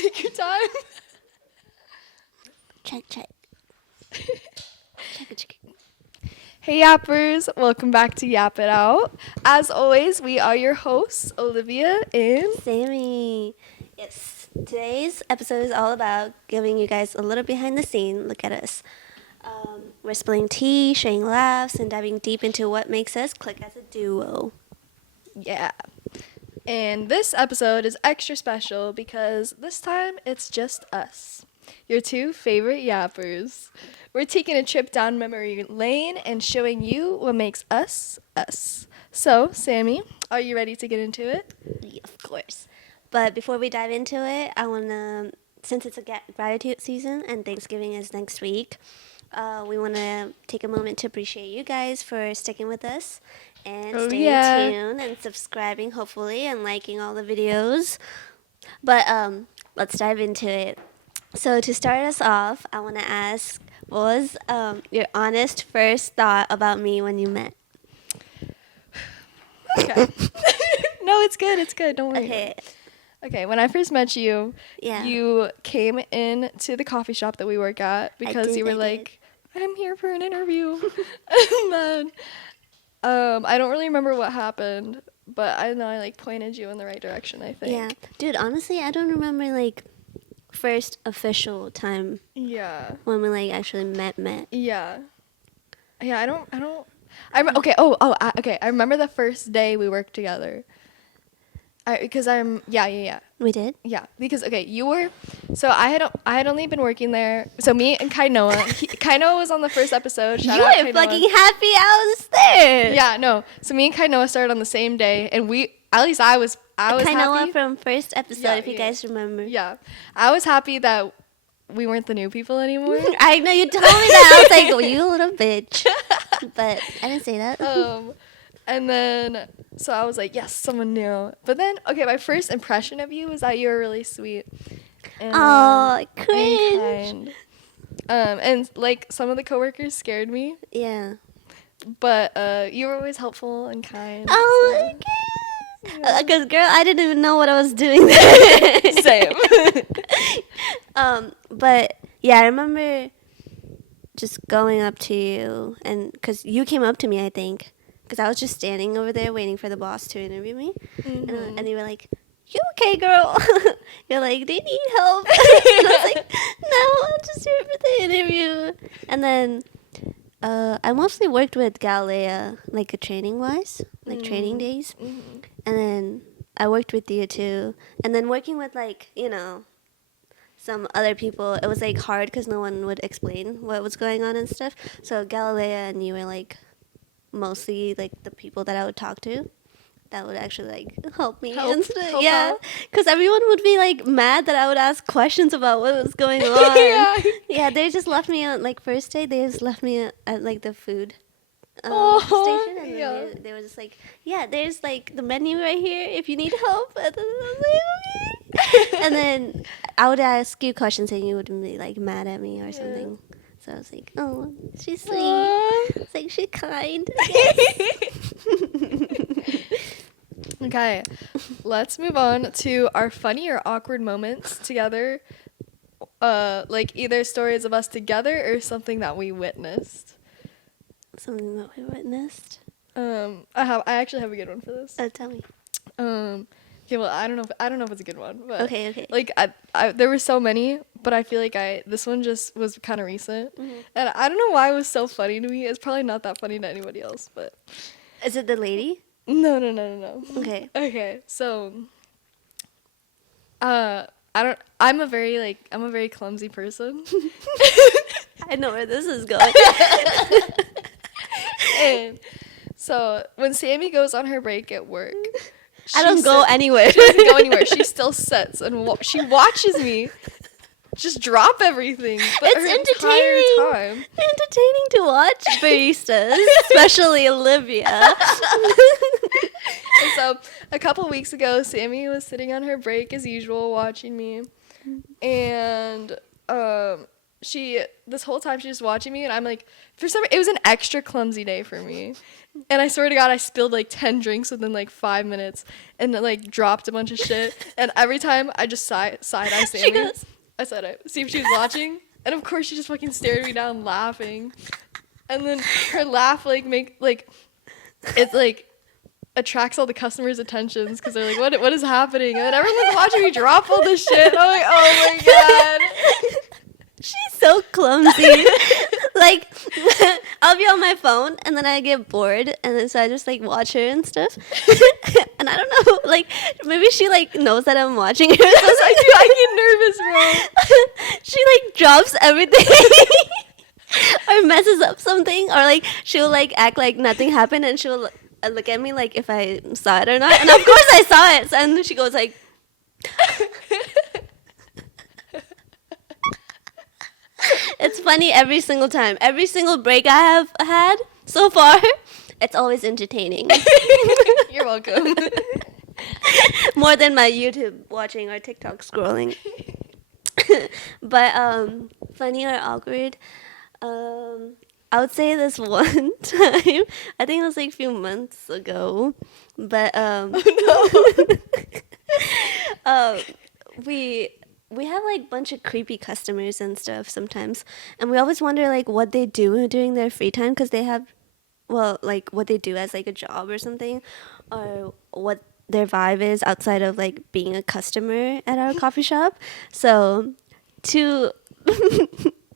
Take your time. Check. Check. Hey yappers, welcome back to Yap It Out. As always, we are your hosts, Olivia and Sammy. Yes. Today's episode is all about giving you guys a little behind the scene look at us. We're spilling tea, sharing laughs, and diving deep into what makes us click as a duo. yeah. And this episode is extra special because this time it's just us, your two favorite yappers. We're taking a trip down memory lane and showing you what makes us us. So, Sammy, are you ready to get into it? Yeah, of course. But before we dive into it, I want to, since it's a gratitude season and Thanksgiving is next week, we want to take a moment to appreciate you guys for sticking with us and staying tuned and subscribing, hopefully, and liking all the videos. But let's dive into it. So to start us off, I want to ask, what was your honest first thought about me when you met? Okay. No, it's good. It's good. Don't worry. Okay, when I first met you, Yeah. you came in to the coffee shop that we work at because you were like, I'm here for an interview. And then I don't really remember what happened, but I know I like pointed you in the right direction, I think. Yeah. Dude, honestly, I don't remember like first official time Yeah. when we like actually met. Yeah. Yeah, I don't okay. Okay. I remember the first day we worked together. Yeah. We did? Yeah, because okay, you were, so I had only been working there. So me and Kainoa, Kainoa was on the first episode. Shout You out were Kainoa. fucking happy I was there. Yeah, no. So me and Kainoa started on the same day, and I was Kainoa happy. from first episode, Yeah, if you guys remember. Yeah, I was happy that we weren't the new people anymore. I know, you told me that. I was like, oh, you little bitch. But I didn't say that. And then, so I was like, yes, someone new. But then, okay, my first impression of you was that you were really sweet. Oh, cringe. And kind. And like some of the coworkers scared me, Yeah. but you were always helpful and kind. Oh my god. Because, girl, I didn't even know what I was doing there. Same. But, yeah, I remember just going up to you. And because you came up to me, I think. Because I was just standing over there waiting for the boss to interview me. Mm-hmm. And you were like, you okay, girl? You're like, do you need help? And I was like, no, I'm just here for the interview. And then I mostly worked with Galilea, like training-wise, like training days. Mm-hmm. And then I worked with you, too. And then working with, like, some other people, it was, like, hard because no one would explain what was going on and stuff. So Galilea and you were, like, mostly, like, the people that I would talk to. That would actually like help me and stuff. Yeah, because everyone would be like mad that I would ask questions about what was going on. Yeah, they just left me on like first day. They just left me at like the food station, and then they were just like, "Yeah, there's like the menu right here if you need help." And then I was like, "Okay." And then I would ask you questions, and you would be like mad at me or something. So I was like, "Oh, she's sweet. It's like she's kind." Okay, let's move on to our funny or awkward moments together. Like either stories of us together or something that we witnessed. Something that we witnessed. I actually have a good one for this. Oh, tell me. Okay, well, I don't know if it's a good one, but Okay. like I there were so many, but I feel like this one just was kind of recent, and I don't know why it was so funny to me. It's probably not that funny to anybody else, but Is it the lady? No. Okay. So, I'm a very clumsy person. I know where this is going. And so when Sammy goes on her break at work, I don't go anywhere. She doesn't go anywhere. She still sits and she watches me just drop everything. It's entertaining. Entertaining to watch baristas, especially Olivia. And so a couple weeks ago, Sammy was sitting on her break as usual, watching me, and this whole time she's just watching me, and I'm like, for some it was an extra clumsy day for me. And I swear to God, I spilled like 10 drinks within like 5 minutes, and then like dropped a bunch of shit. And every time I just side eye Sammy. I said it. See if she was watching, and of course she just fucking stared me down laughing. And then her laugh like it like attracts all the customers' attentions because they're like, what is happening? And then everyone's watching me drop all this shit. And I'm like, oh my God. She's so clumsy. Like, I'll be on my phone and then I get bored, and then so I just like watch her and stuff. And I don't know, like maybe she like knows that I'm watching her. So I get nervous, bro. She like drops everything. Or messes up something, or like she'll like act like nothing happened, and she'll look at me like if I saw it or not. And of course I saw it. So, and she goes like, it's funny every single time. Every single break I have had so far, it's always entertaining. You're welcome. More than my YouTube watching or TikTok scrolling. But funny or awkward, I would say this one time. I think it was like a few months ago. But we have like bunch of creepy customers and stuff sometimes, and we always wonder like what they do during their free time, because they have, well, like what they do as like a job or something, or what their vibe is outside of like being a customer at our coffee shop. So to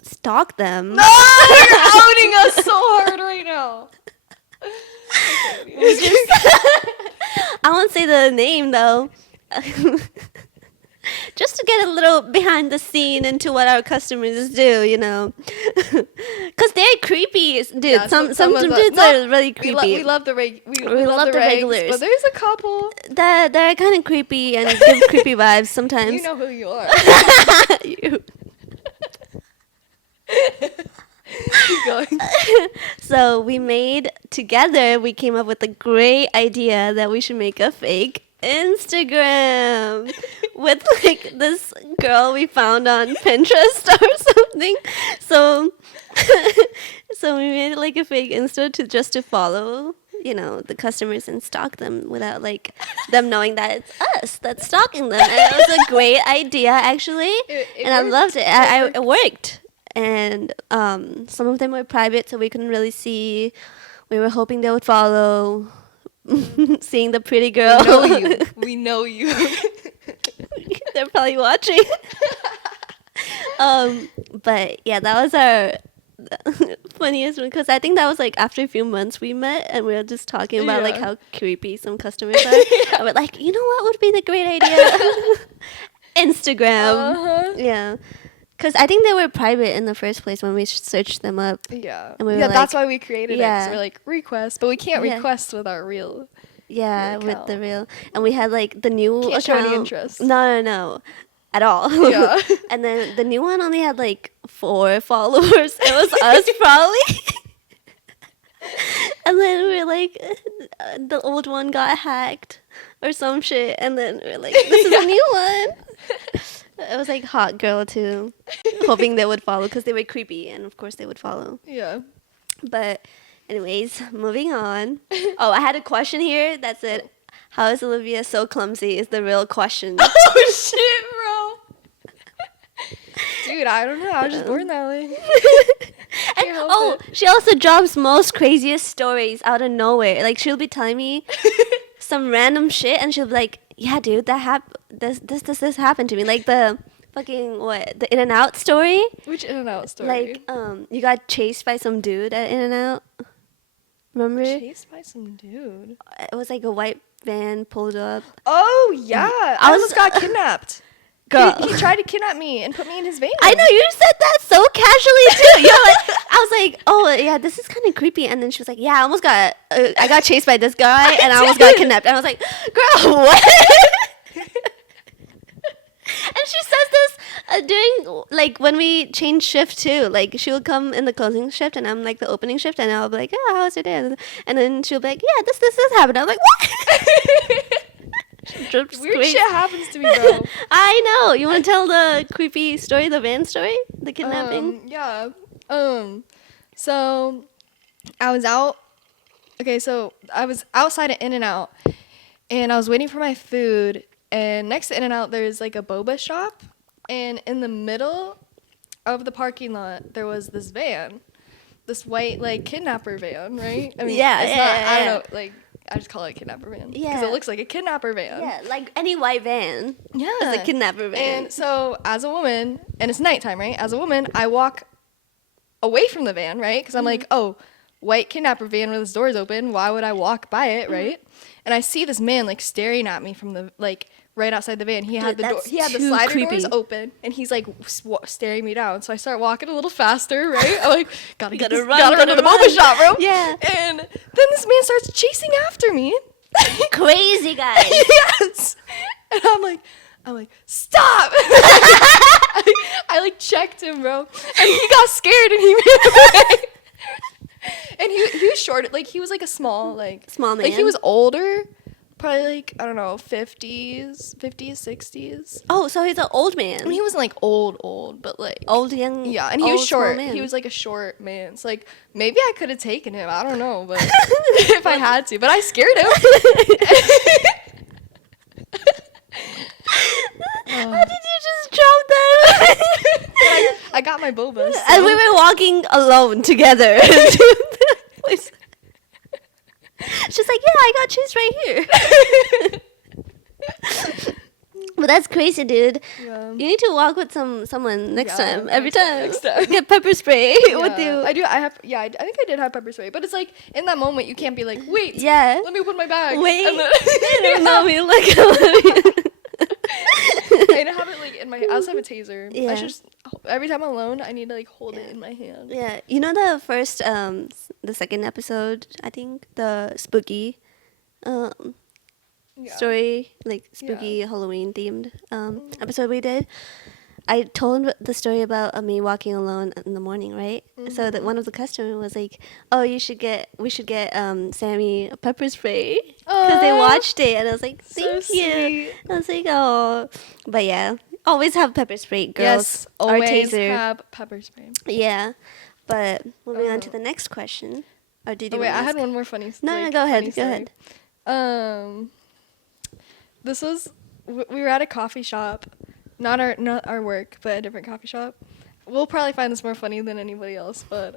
stalk them. No, you're outing us so hard right now. I won't say the name though. Just to get a little behind the scene into what our customers do, you know, because they're creepy, dude. Yeah, some of dudes are really creepy. We love the we love the regs, regulars, but there's a couple that they're kind of creepy and give creepy vibes sometimes. You know who you are. You. Keep going. So we came up with a great idea that we should make a fake Instagram with like this girl we found on Pinterest or something. So so we made like a fake Insta to follow, you know, the customers and stalk them without like them knowing that it's us that's stalking them. And it was a great idea actually. It and I worked. loved it. It worked. And some of them were private, so we couldn't really see. We were hoping they would follow. Seeing the pretty girl. We know you. They're probably watching. But yeah, that was our funniest one, because I think that was like after a few months we met, and we were just talking about like how creepy some customers are. And we're like, you know what would be the great idea? Instagram. Uh-huh. Yeah. Because I think they were private in the first place when we searched them up. Yeah. And we were yeah, like, that's why we created it. yeah. So we're like, request. But we can't request with our real. Yeah, account. with the real. And we had like the new Can't show account. any interest. No. At all. Yeah. And then the new one only had like 4 followers. It was us probably. And then we were like, the old one got hacked or some shit. And then we were like, this is a new one. It was like hot girl too, hoping they would follow because they were creepy, and of course they would follow. Yeah. But anyways, moving on. Oh, I had a question here. That's it. How is Olivia so clumsy is the real question. Oh shit, bro. Dude, I don't know. I was just born that way. And, she also drops most craziest stories out of nowhere. Like she'll be telling me some random shit, and she'll be like, "Yeah, dude, this happened to me." Like the fucking the In-N-Out story. Which In-N-Out story? Like you got chased by some dude at In-N-Out. Remember? Chased by some dude. It was like a white van pulled up. Oh yeah, I almost got kidnapped. Girl. He tried to kidnap me and put me in his van. I know, you said that so casually too. You're like, I was like, oh yeah, this is kind of creepy. And then she was like, yeah, I got chased by this guy and I almost got kidnapped. And I was like, girl, what? And she says this during like when we change shift too. Like she would come in the closing shift and I'm like the opening shift, and I'll be like, yeah, how's your day? And then she'll be like, yeah, this happened. I'm like, what? strips. Weird crazy. shit happens to me, bro. I know. You want to tell the creepy story, the van story, the kidnapping? Yeah. So I was out. Okay, so I was outside of In-N-Out, and I was waiting for my food. And next to In-N-Out, there's like a boba shop, and in the middle of the parking lot, there was this van, this white like kidnapper van, right? I mean, Yeah, it's yeah, not. yeah, I don't yeah. know, like I just call it a kidnapper van because Yeah. it looks like a kidnapper van. Yeah, like any white van. Yeah. It's a kidnapper van. And so, as a woman, and it's nighttime, right? As a woman, I walk away from the van, right? Because I'm like, oh, white kidnapper van with its doors open. Why would I walk by it, right? And I see this man like staring at me from the like right outside the van. He had the door. that's He had the too slider creepy. doors open, and he's like staring me down. So I start walking a little faster, right? I'm like, gotta run to the boba shop, bro. Yeah. And then this man starts chasing after me. Crazy guys. Yes. And I'm like, stop! I like checked him, bro, and he got scared and he ran away. And he was short, like he was like a small man. like he was older, probably like I don't know 50s, 60s. Oh, so he's an old man. I mean, he wasn't like old, but like Old young. yeah, and he was old, small short. man. He was like a short man. So like maybe I could have taken him. I don't know, but if I had to, but I scared him. How did you just drop that? I got my boba. So. And we were walking alone together. She's like, yeah, I got cheese right here. But that's crazy, dude. Yeah. You need to walk with someone next Yeah, time. Every next time. time. Get pepper spray with you. I do. I think I did have pepper spray, but it's like in that moment you can't be like, wait, Yeah. let me open my bag. Wait. And then, Let me look at I have it like in my. I also have a taser. Yeah. I should just, every time I'm alone, I need to like hold it in my hand. Yeah. You know the first, the second episode, I think, the spooky Yeah. story, like spooky Halloween themed episode we did. I told the story about me walking alone in the morning, right? So that one of the customers was like, "Oh, we should get Sammy a pepper spray because they Aw. watched it," and I was like, So "Thank you." sweet. I was like, "Oh," but yeah, always have pepper spray, girls. Yes, or always taser. have pepper spray. Yeah, but moving on to the next question. Or did you? Oh, wait, wanna I had ask? one more funny. No, like, go ahead. funny Go story. ahead. This was we were at a coffee shop, not our work, but a different coffee shop. We'll probably find this more funny than anybody else, but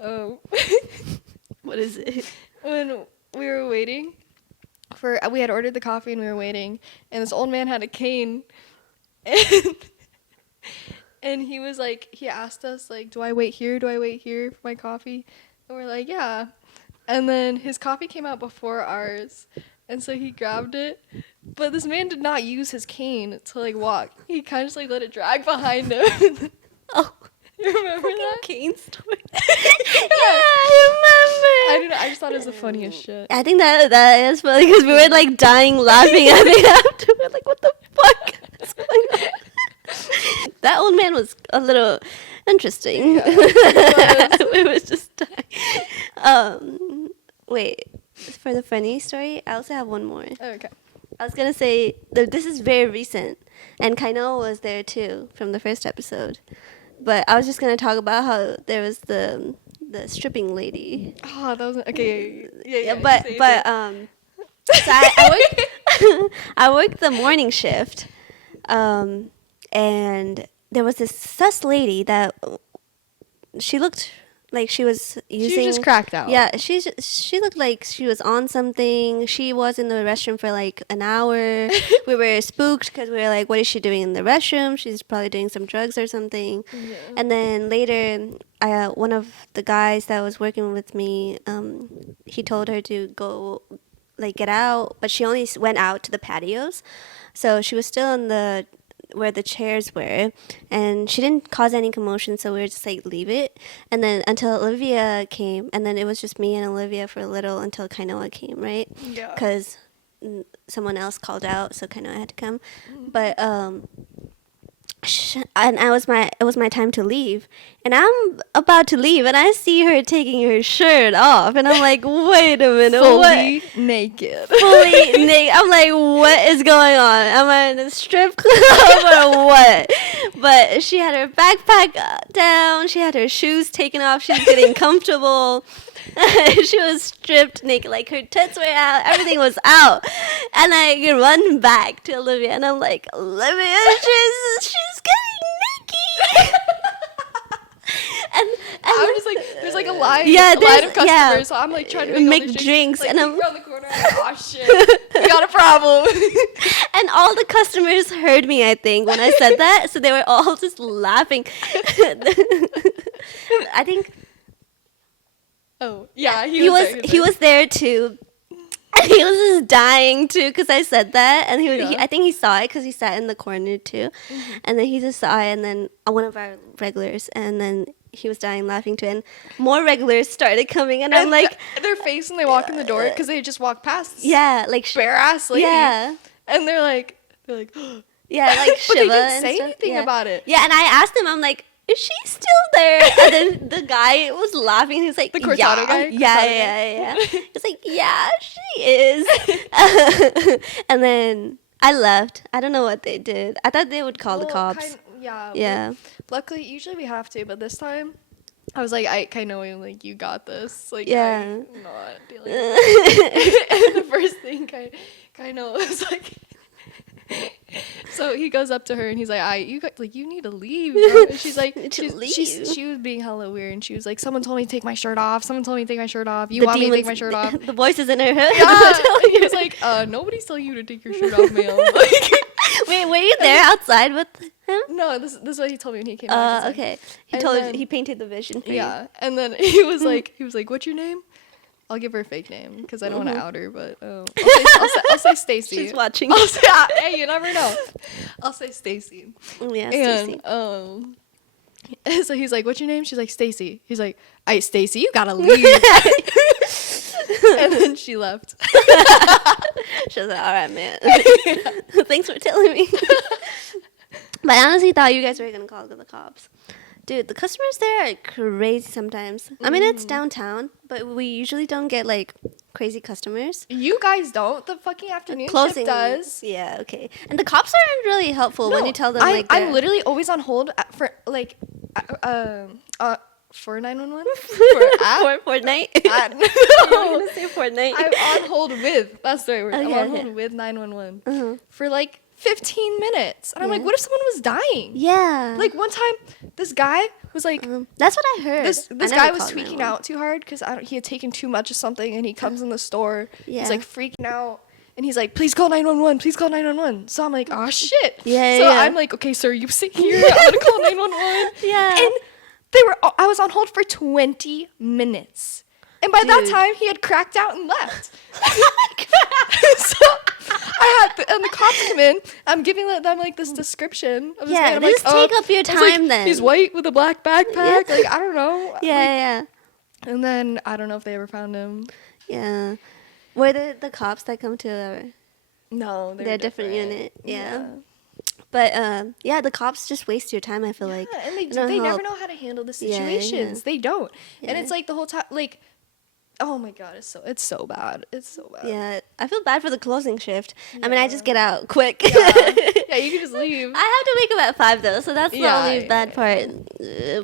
What is it? when we were waiting we had ordered the coffee and we were waiting, and this old man had a cane, and he was like, he asked us like, do I wait here for my coffee? And we're like, yeah. And then his coffee came out before ours, and so he grabbed it, but this man did not use his cane to like walk. He kind of just like let it drag behind him. Oh. You remember that? Cane story. Yeah, I remember. I just thought it was the funniest shit. I think that is funny because we were like dying laughing at it after. We were like, what the fuck is going on? That old man was a little interesting. Yeah, We was just dying. Wait, for the funny story, I also have one more. Okay. I was gonna say that this is very recent, and Kaino was there too from the first episode. But I was just gonna talk about how there was the stripping lady. Oh, that was okay. Yeah. But say so I worked I worked the morning shift, and there was this sus lady that she looked like she was using. She was just cracked out. Yeah, she looked like she was on something. She was in the restroom for like an hour. We were spooked because we were like, "What is she doing in the restroom? She's probably doing some drugs or something." Yeah. And then later, one of the guys that was working with me, he told her to go, like, get out, but she only went out to the patios, so she was still in the where the chairs were, and she didn't cause any commotion, so we were just like, leave it. And then until Olivia came, and then it was just me and Olivia for a little until Kainoa came, right? Yeah. Because someone else called out, so Kainoa had to come. But and it was my time to leave, and I'm about to leave, and I see her taking her shirt off, and I'm like, wait a minute, Fully naked. fully naked. I'm like, what is going on? Am I in a strip club or what? But she had her backpack down. She had her shoes taken off. She was getting comfortable. She was stripped naked, like her tits were out. Everything was out. And I run back to Olivia, and I'm like, Olivia, she's getting naked. and I'm just like, there's like a line, Yeah, a line of there's- yeah. customers, so I'm like trying to Make all these drinks, like, and peek I'm- around the corner. I'm like, oh shit, we got a problem. And all the customers heard me, I think, when I said that. So they were all just laughing. I think Oh yeah, he was there too. And he was just dying too because I said that, and I think he saw it because he sat in the corner too, and then he just saw it, and then one of our regulars, and then he was dying laughing too, and more regulars started coming, and I'm like, their face when they walk in the door because they just walk past. yeah, like bare ass lady. yeah, and they're like, yeah, like but Shiva they didn't and say stuff. anything Yeah. about it. Yeah, and I asked him, I'm like, is she still there? And then the guy was laughing. He was like, The Cortado guy? Yeah, Cortado yeah. He's like, yeah, she is. And then I left. I don't know what they did. I thought they would call the cops. Yeah. Luckily, usually we have to, but this time, I was like, I kind of like you got this. Like, Yeah. I'm not dealing with it. And the first thing kind of was like. So he goes up to her and he's like, you need to leave, bro." And she's like, she was being hella weird, and she was like, someone told me to take my shirt off. Someone told me to take my shirt off. You want me to take my shirt off? The voices in her head. Yeah. He was like, nobody's telling you to take your shirt off, ma'am. Like, Wait, were you there outside with him? no, this is what he told me when he came back. He's like, Okay. And He painted the vision for you. yeah, and then he was like, what's your name? I'll give her a fake name because I don't want to out her, but I'll say Stacy. She's watching. I'll say, hey, you never know. I'll say Stacy. Yeah, And Stacy. so he's like, "What's your name?" She's like, "Stacy." He's like, "Hey, Stacy, you gotta leave." And then she left. She was like, all right, man. Thanks for telling me. But I honestly thought you guys were going to call the cops. Dude, the customers there are crazy sometimes. I mean, it's downtown, but we usually don't get, like, crazy customers. You guys don't. The fucking afternoon Closing shift does. Yeah, okay. And the cops aren't really helpful when you tell them, like, I'm literally always on hold for, like, for 911? For Fortnite? You were No. going to say Fortnite? I'm on hold with. That's the right word. I'm Okay, on okay. hold with 911 Uh-huh. for like 15 minutes. And I'm like, Yeah. what if someone was dying? Yeah. Like one time, this guy was like, that's what I heard. this I guy never was called tweaking 911. out too hard because he had taken too much of something, and he comes in the store. Yeah. He's like freaking out. And he's like, please call 911, please call 911. So I'm like, oh shit. Yeah, So yeah. I'm like, okay, sir, you sit here. I'm gonna call 911. Yeah. And I was on hold for 20 minutes. And by that Dude. time, he had cracked out and left. So and the cops come in. I'm giving them like this description of this Yeah, man. I'm just like, take up your I was like, time then. He's white with a black backpack. Yeah. Like, I don't know. Yeah, Like, yeah, and then I don't know if they ever found him. yeah. Were the cops that come to our... No, They're a different unit, yeah. But yeah, the cops just waste your time. I feel like, Yeah, and they don't never help. know how to handle the Yeah, yeah. situations. They don't. And Yeah. it's like the whole time, like, oh my god, it's so bad. It's so bad. Yeah, I feel bad for the closing shift. I mean, I just get out quick. Yeah, you can just leave. I have to wake up at 5 though, so that's the Yeah, only yeah, bad part.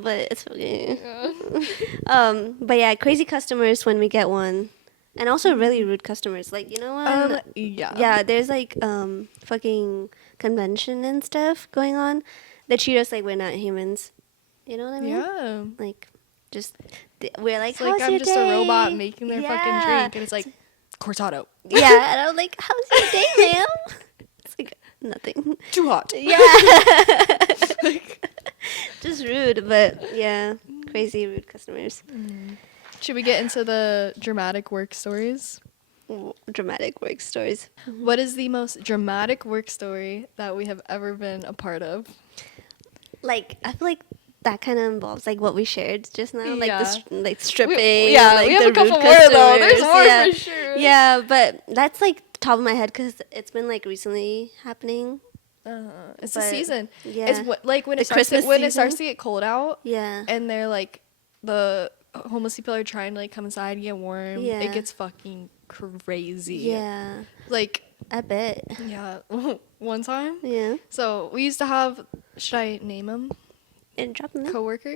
But it's okay. Yeah. But yeah, crazy customers when we get one, and also really rude customers. Like you know what? Yeah. Yeah, there's like fucking convention and stuff going on. They treat us like we're not humans. You know what I mean? Yeah. Like, just we're like, It's like how's I'm your just day? a robot making their fucking Yeah. drink, and it's like cortado. Yeah, and I'm like, how's your day, ma'am? It's like nothing. Too hot. Yeah. Just rude, but yeah, crazy rude customers. Should we get into the dramatic work stories? Dramatic work stories. What is the most dramatic work story that we have ever been a part of? Like, I feel like that kind of involves like what we shared just now, like Yeah. like stripping. Yeah, like we have the a couple rude more though. There's customers. more Yeah. for sure. Yeah, but that's like top of my head because it's been like recently happening. It's the But, season. yeah. It's like when The it starts Christmas when it season. starts to get cold out, Yeah. and they're like the homeless people are trying to like come inside and get warm. Yeah. It gets fucking crazy. Yeah. Like, I bet. yeah, one time. Yeah. So we used to have. Should I name him? And drop them in. Coworker.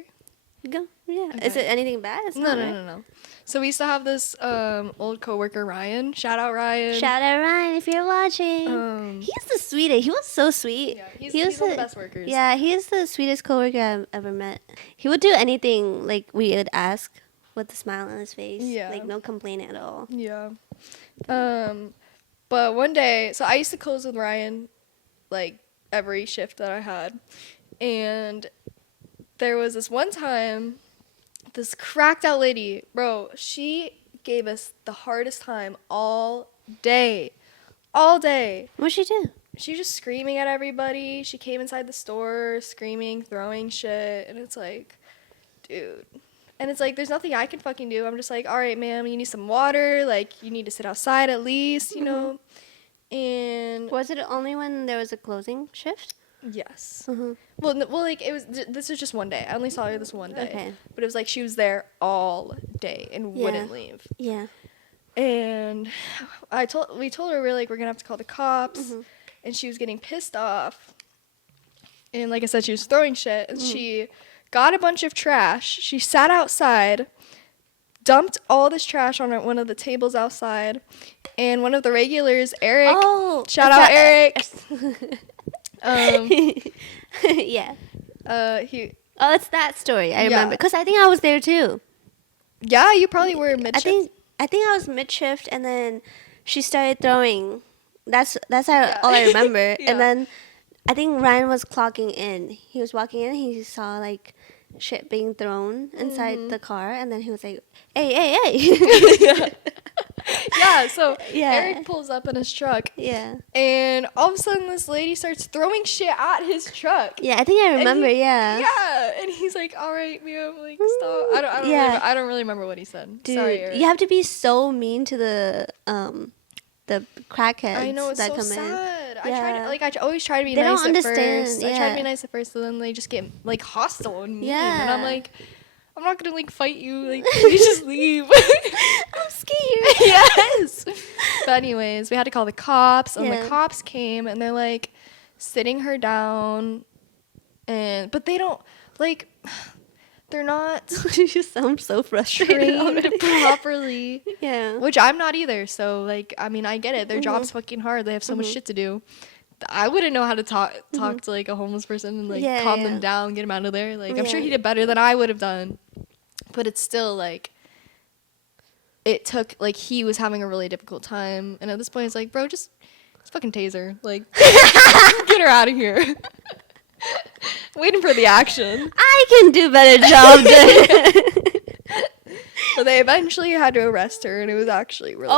Go. Yeah. Okay. Is it anything bad? It's No, not, no, right? no, no. So we used to have this old coworker Ryan. Shout out Ryan. Shout out Ryan if you're watching. He's the sweetest. He was so sweet. Yeah, he's was one of the best workers. Yeah, he's the sweetest coworker I've ever met. He would do anything like we would ask with a smile on his face. Yeah. Like no complaint at all. Yeah. But one day, so I used to close with Ryan, like every shift that I had, and there was this one time, this cracked out lady, bro, she gave us the hardest time all day. All day. What'd she do? She was just screaming at everybody. She came inside the store screaming, throwing shit, and it's like, dude. And it's like, there's nothing I can fucking do. I'm just like, all right, ma'am, you need some water. Like, you need to sit outside at least, you know? And Was it only when there was a closing shift? yes. Mm-hmm. Well, like, it was, this was just one day. I only saw her this one day. Okay. But it was like she was there all day and Yeah. wouldn't leave. Yeah. And we told her, we're like, we're going to have to call the cops. Mm-hmm. And she was getting pissed off. And like I said, she was throwing shit. And she got a bunch of trash. She sat outside, dumped all this trash on one of the tables outside. And one of the regulars, Eric, shout out Eric. Yeah. He, Oh, it's that story. I Yeah. remember. Because I think I was there too. yeah, you probably were mid shift. I think I was mid shift, and then she started throwing. That's how, Yeah. all I remember. Yeah. And then I think Ryan was clocking in. He was walking in. He saw like shit being thrown inside the car, and then he was like, "Hey, hey, hey!" Yeah, so Yeah. Eric pulls up in his truck, Yeah. and all of a sudden this lady starts throwing shit at his truck. Yeah, I think I remember. he- yeah. Yeah, and he's like, "All right, ma'am, like stop." Yeah. I don't really remember what he said. Dude, Sorry, Eric. you have to be so mean to the crackheads I know, it's that so come sad. in. I always try to be They nice don't at understand, first. I try to be yeah. nice at first, and then they just get like hostile and mean, Yeah. and I'm like, I'm not gonna like fight you. Like, please just leave. I'm scared. Yes. But anyways, we had to call the cops, and Yeah. the cops came, and they're like sitting her down, but they don't like. They're not You sound so frustrated. trained already. properly. Yeah. Which I'm not either. So like, I mean, I get it. Their job's fucking hard. They have so much shit to do. I wouldn't know how to talk to like a homeless person and like Yeah, calm yeah. them down, get them out of there. Like, I'm sure Yeah. he did better than I would have done. But it's still like, it took like he was having a really difficult time, and at this point, it's like, bro, just fucking taser, like, get her out of here. Waiting for the action. I can do better job than. But they eventually had to arrest her, and it was actually really.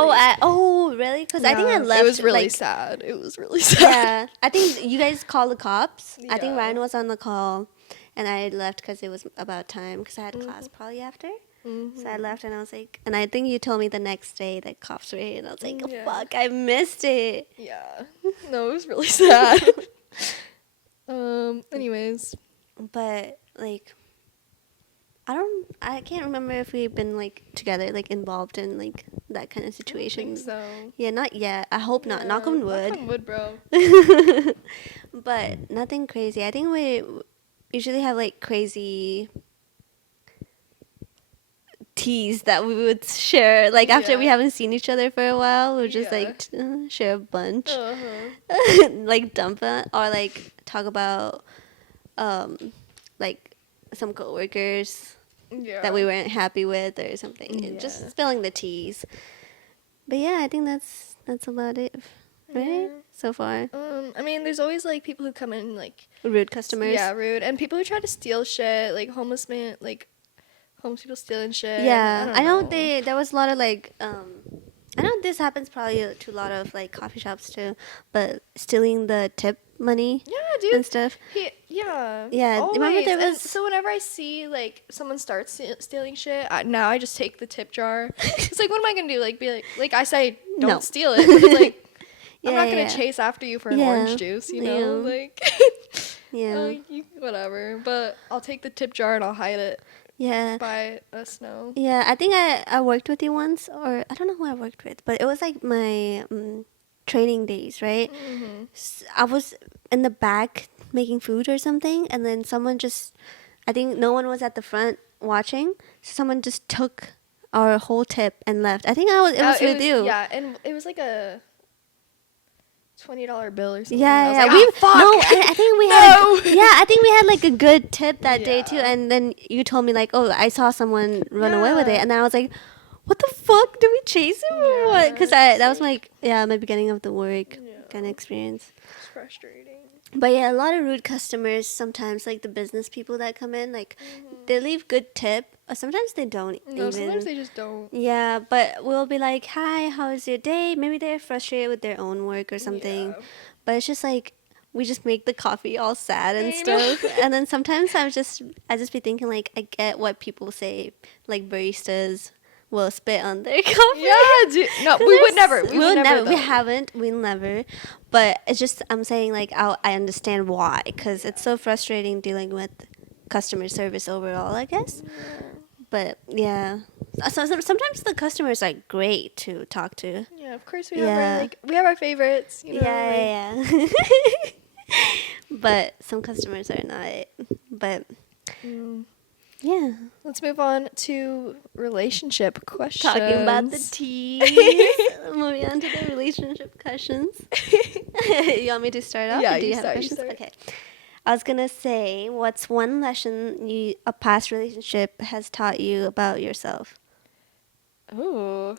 Really? Because I think I Yeah, left. It was really like, sad. It was really sad. Yeah, I think you guys called the cops. I think Yeah. Ryan was on the call, and I left because it was about time because I had class probably after. So I left, and I was like, and I think you told me the next day that cops were here, and I was like, Yeah. fuck, I missed it. Yeah. No, it was really sad. Anyways. But like, I can't remember if we've been like together, like involved in like that kind of I situation. think so. Yeah, not yet. I hope not. Knock on wood. Knock on wood, bro. But nothing crazy. I think we usually have like crazy teas that we would share. Like after we Yeah. haven't seen each other for a while, we'll just Yeah. like share a bunch, Uh-huh. like dump it or like talk about like some coworkers Yeah. that we weren't happy with or something. And just Yeah. spilling the teas. But yeah, I think that's about it, right? Yeah. So far, I mean, there's always like people who come in like rude customers. yeah, rude, and people who try to steal shit, like homeless people stealing shit. Yeah, I know know. there was a lot of like I know this happens probably to a lot of like coffee shops too, but stealing the tip money Yeah, dude. and stuff. Yeah. Yeah, remember Always. there And was- so whenever I see like someone starts stealing shit, now I just take the tip jar. It's like, what am I gonna do? Like, be like I say, don't No. steal it. But it's like, I'm not gonna yeah. chase after you for an Yeah. orange juice, you know, Yeah. like, Yeah. whatever. But I'll take the tip jar and I'll hide it Yeah. by a snow. Yeah, I think I worked with you once, or I don't know who I worked with, but it was like my training days, right? Mm-hmm. I was in the back making food or something, and then someone just, I think no one was at the front watching, so someone just took our whole tip and left. I think it was with you. Yeah, and it was like a $20 bill or something. Yeah, I was yeah. like, "Ah, fuck. No, I think we had No. I think we had like a good tip that day too. Yeah. And then you told me like, oh, I saw someone run away with it, Yeah. and then I was like, what the fuck? Did we chase him or what? Because Yeah, that was my my beginning of the work kind of experience. It's frustrating. But yeah, a lot of rude customers sometimes, like the business people that come in, like they leave good tip. Or sometimes they don't No, even. sometimes they just don't. Yeah, but we'll be like, hi, how's your day? Maybe they're frustrated with their own work or something. Yeah. But it's just like we just make the coffee all sad and I know. stuff. And then sometimes I just be thinking like I get what people say, like baristas will spit on their coffee. Yeah, no, we would never. We would never. We haven't. We'll never. But it's just I'm saying like I understand why, because it's so frustrating dealing with customer service overall, I guess. But yeah, sometimes the customers are great to talk to. Yeah, of course we have Yeah. we have our favorites. You know, Yeah, yeah. But some customers are not. But yeah, Let's move on to relationship questions. talking about the teas. Moving on to the relationship questions. You want me to start off? Yeah, or do you you have start, you questions? start. Okay. I was gonna say, what's one lesson a past relationship has taught you about yourself? Oh.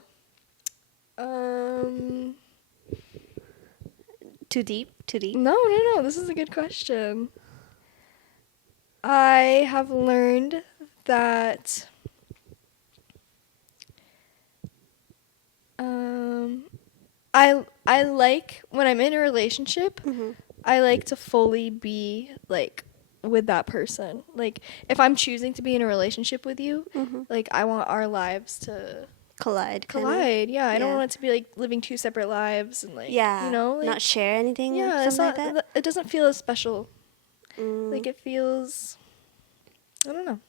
Too deep? Too deep? No. This is a good question. I have learned that I like when I'm in a relationship, Mm-hmm. I like to fully be like with that person. Like if I'm choosing to be in a relationship with you, Mm-hmm. like I want our lives to Collide. Kinda. collide. Yeah, I don't Yeah. want it to be like living two separate lives and like Yeah. you know, like, not share anything. yeah, Or it's something not like that. it doesn't feel as special. Mm, Like it feels I don't know.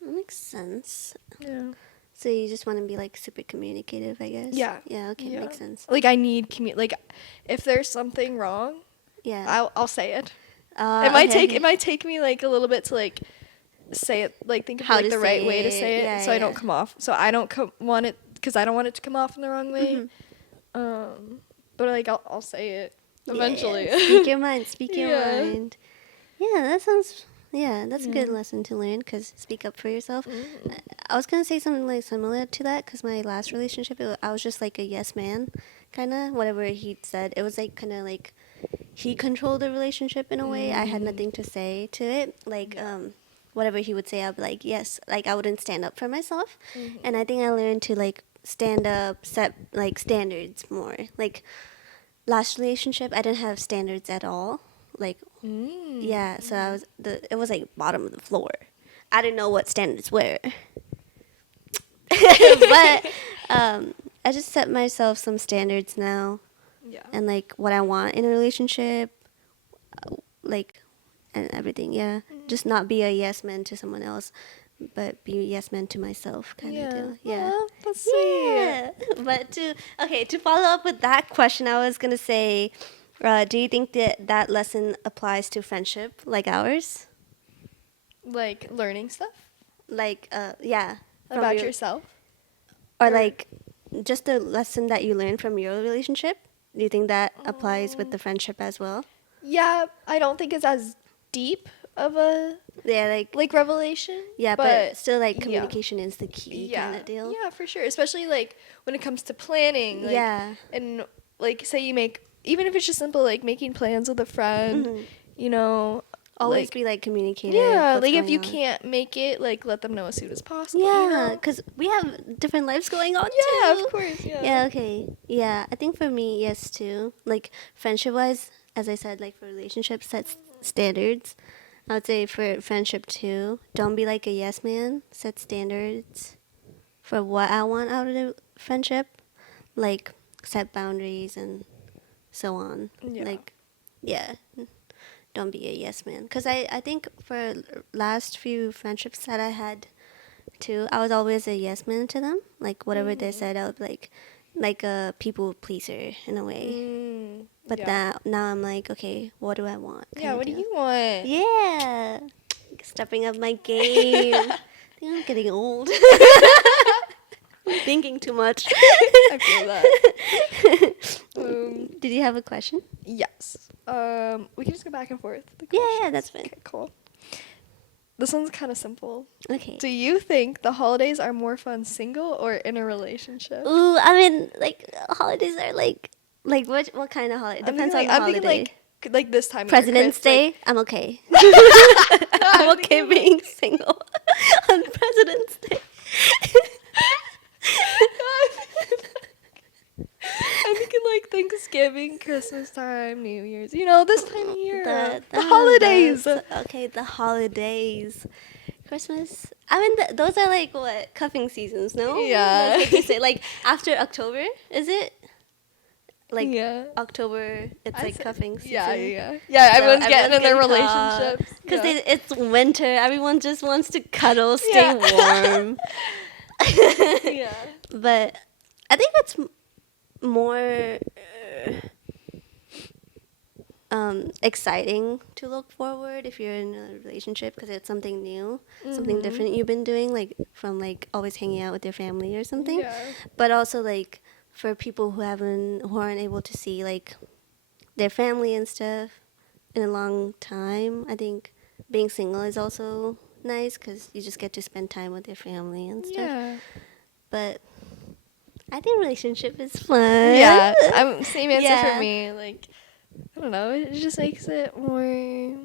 that makes sense. Yeah. So you just want to be like super communicative, I guess. Yeah. Yeah. Okay. Yeah. Makes sense. Like I need like if there's something wrong, Yeah. I'll say it. It It might take me like a little bit to like say it, like think of How like to the right say way to it. say it, Yeah, so I don't yeah. come off. So I don't want it because I don't want it to come off in the wrong way. Mm-hmm. But like I'll say it eventually. Yeah. Speak your mind. Speak your Yeah. mind. Yeah, that sounds. Yeah, that's a good lesson to learn. Cause speak up for yourself. I was gonna say something like similar to that. Cause my last relationship, I was just like a yes man, kind of. Whatever he said, it was like kind of like he controlled the relationship in a way. I had nothing to say to it. Like whatever he would say, I'd be like yes. Like I wouldn't stand up for myself. And I think I learned to like stand up, set like standards more. Like last relationship, I didn't have standards at all. Like yeah, so it was like bottom of the floor. I didn't know what standards were. But I just set myself some standards now Yeah. and like what I want in a relationship, like and everything. Yeah, just not be a yes man to someone else, but be a yes man to myself kind of deal. Yeah. Aw, that's sweet. Yeah. But to follow up with that question, I was gonna say, do you think that lesson applies to friendship like ours? Like learning stuff Like, yeah. from about your- yourself. Or like, just the lesson that you learned from your relationship? Do you think that applies with the friendship as well? Yeah, I don't think it's as deep of a Yeah, like revelation. yeah, but still like yeah. communication is the key kind of deal. Yeah, for sure. Especially like when it comes to planning. Like, Yeah. And like say you make even if it's just simple like making plans with a friend, you know. Always like, be like communicative. yeah, what's like if going you on. can't make it, like let them know as soon as possible. you Yeah, know? because we have different lives going on Yeah, too. of course. Yeah. Yeah, okay. Yeah, I think for me, yes, too. Like, friendship wise, as I said, like, for relationships, set standards. I would say for friendship, too, don't be like a yes man. Set standards for what I want out of the friendship. Like, set boundaries and so on. Yeah. Like, yeah, don't be a yes man. Because I think for last few friendships that I had too, I was always a yes man to them. Like, whatever they said, I would be like a people pleaser in a way. But Yeah. now I'm like, okay, what do I want? Yeah, Kinda what do deal. you want? Yeah. Stepping up my game. I think I'm getting old. I'm thinking too much. I feel that. Did you have a question? Yes. We can just go back and forth. The Yeah, questions. that's fine. Okay, cool. This one's kind of simple. Okay. Do you think the holidays are more fun single or in a relationship? Ooh, I mean, like, holidays are like what kind of holiday? Depends on the I'm thinking holiday. like this time President's of year. Day, I'm okay. I'm okay being single on President's Day. I'm thinking like Thanksgiving, Christmas time, New Year's. You know, this time of year. The The holidays. Okay, the holidays. Christmas. I mean, those are like what cuffing seasons, no? Yeah. That's what they say. Like after October, is it? Like yeah. October, it's like cuffing season. Yeah. So Everyone's getting in their getting caught. relationships. Because yeah. it's winter. Everyone just wants to cuddle, stay warm. yeah. But I think it's more exciting to look forward if you're in a relationship because it's something new, something different you've been doing, like from like always hanging out with your family or something. Yeah. But also like for people who aren't able to see like their family and stuff in a long time, I think being single is also nice because you just get to spend time with your family and stuff. Yeah. But I think relationship is fun. Yeah. Same answer Yeah. for me. Like, I don't know. It just makes it more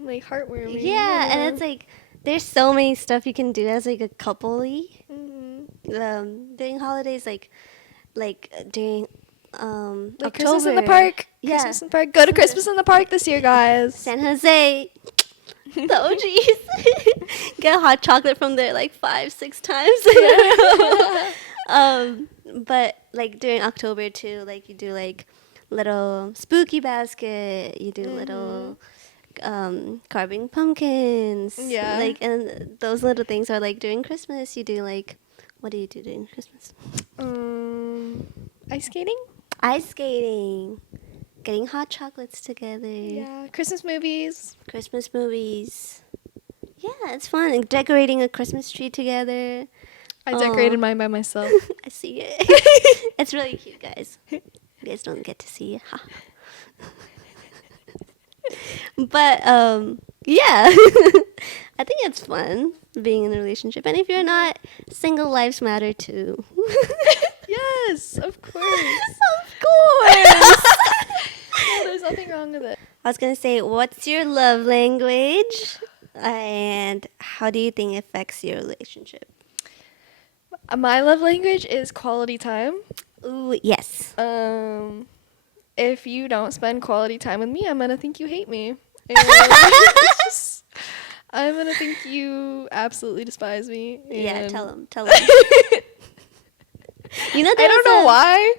like heartwarming. Yeah, you and know? it's like there's so many stuff you can do as like a couple-y. During holidays, like during like October. Christmas in the park. Yeah. Christmas in the park. Go to Christmas in the park this year, guys. San Jose, the OGs. Get hot chocolate from there like 5-6 times. But like during October too, like you do like little spooky basket. You do little carving pumpkins. Yeah. Like, and those little things are like during Christmas. You do like, what do you do during Christmas? Ice skating. Ice skating. Getting hot chocolates together. Yeah. Christmas movies. Christmas movies. Yeah, it's fun. And decorating a Christmas tree together. I decorated mine by myself. I see it. It's really cute, guys. You guys don't get to see it. But yeah. I think it's fun being in a relationship. And if you're not, single lives matter too. Yes, of course. Of course. No, there's nothing wrong with it. I was going to say, what's your love language? And how do you think it affects your relationship? My love language is quality time. Ooh, yes. If you don't spend quality time with me, I'm gonna think you hate me. And it's just, I'm gonna think you absolutely despise me. Yeah, and- tell them. You know, I don't know why,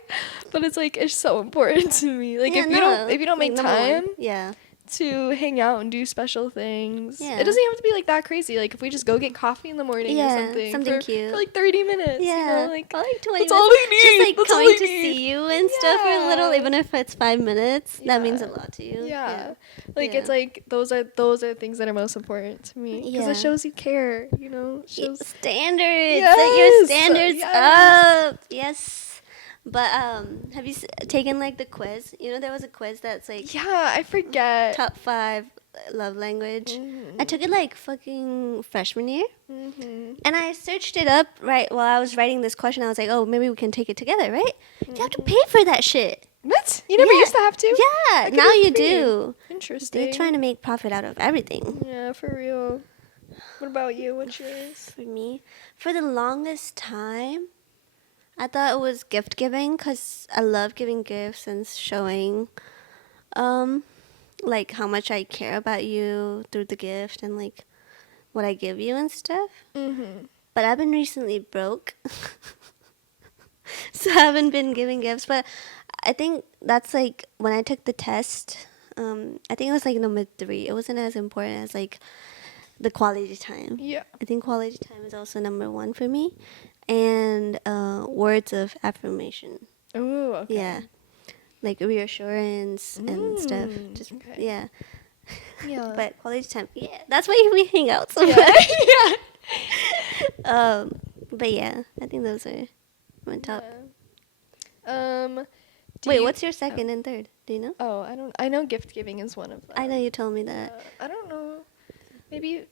but it's like it's so important to me. Like Yeah, if you don't make number one. time Yeah. to hang out and do special things, Yeah. it doesn't have to be like that crazy. Like if we just go get coffee in the morning Yeah, or something, something for, cue. for like 30 minutes. Yeah. You know, like Or like 20 that's all minutes. we need. Just like That's all coming we to need. see you and stuff for a little, Yeah. even if it's 5 minutes, that means a Yeah. lot to you. Yeah. Like Yeah. it's like those are things that are most important to me because Yeah. it shows you care. You know, it shows. Standards. Set your Yes, standards yes. up. Yes. But have you taken like the quiz? You know, there was a quiz that's like Yeah, I forget. top 5 love language. I took it like fucking freshman year. And I searched it up right while I was writing this question. I was like, oh, maybe we can take it together, right? You have to pay for that shit. What? You never Yeah. used to have to? Yeah, That could now be you free. do. Interesting. They're trying to make profit out of everything. Yeah, for real. What about you? What's yours? For me, for the longest time, I thought it was gift giving because I love giving gifts and showing, like how much I care about you through the gift and like what I give you and stuff. But I've been recently broke, so I haven't been giving gifts. But I think that's like when I took the test. I think it was like number 3. It wasn't as important as like the quality time. Yeah. I think quality time is also number 1 for me, and words of affirmation. Ooh, okay. Yeah, like reassurance and stuff. Just okay. yeah. Yeah. But quality time, yeah, that's why we hang out so much. yeah. But yeah, I think those are my top. Do What's your second and third? Do you know? Oh, I know gift giving is one of them. I know you told me that. I don't know. Maybe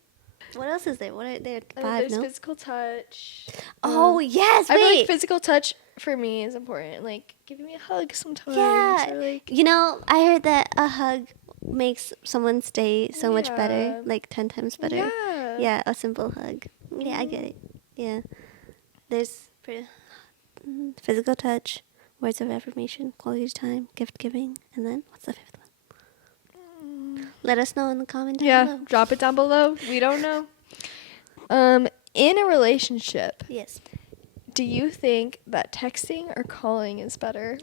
What else is there? What are there? 5? there's No. physical touch. Oh yes, I feel wait. like physical touch for me is important. Like giving me a hug sometimes. Yeah. Or like, You know, I heard that a hug makes someone's day so much better, Yeah. like 10 times better. Yeah. Yeah, a simple hug. Yeah, I get it. Yeah. There's physical touch, words of affirmation, quality time, gift giving, and then what's the 5th one? Let us know in the comment down below. Drop it down below. We don't know. In a relationship, Yes. do you think that texting or calling is better?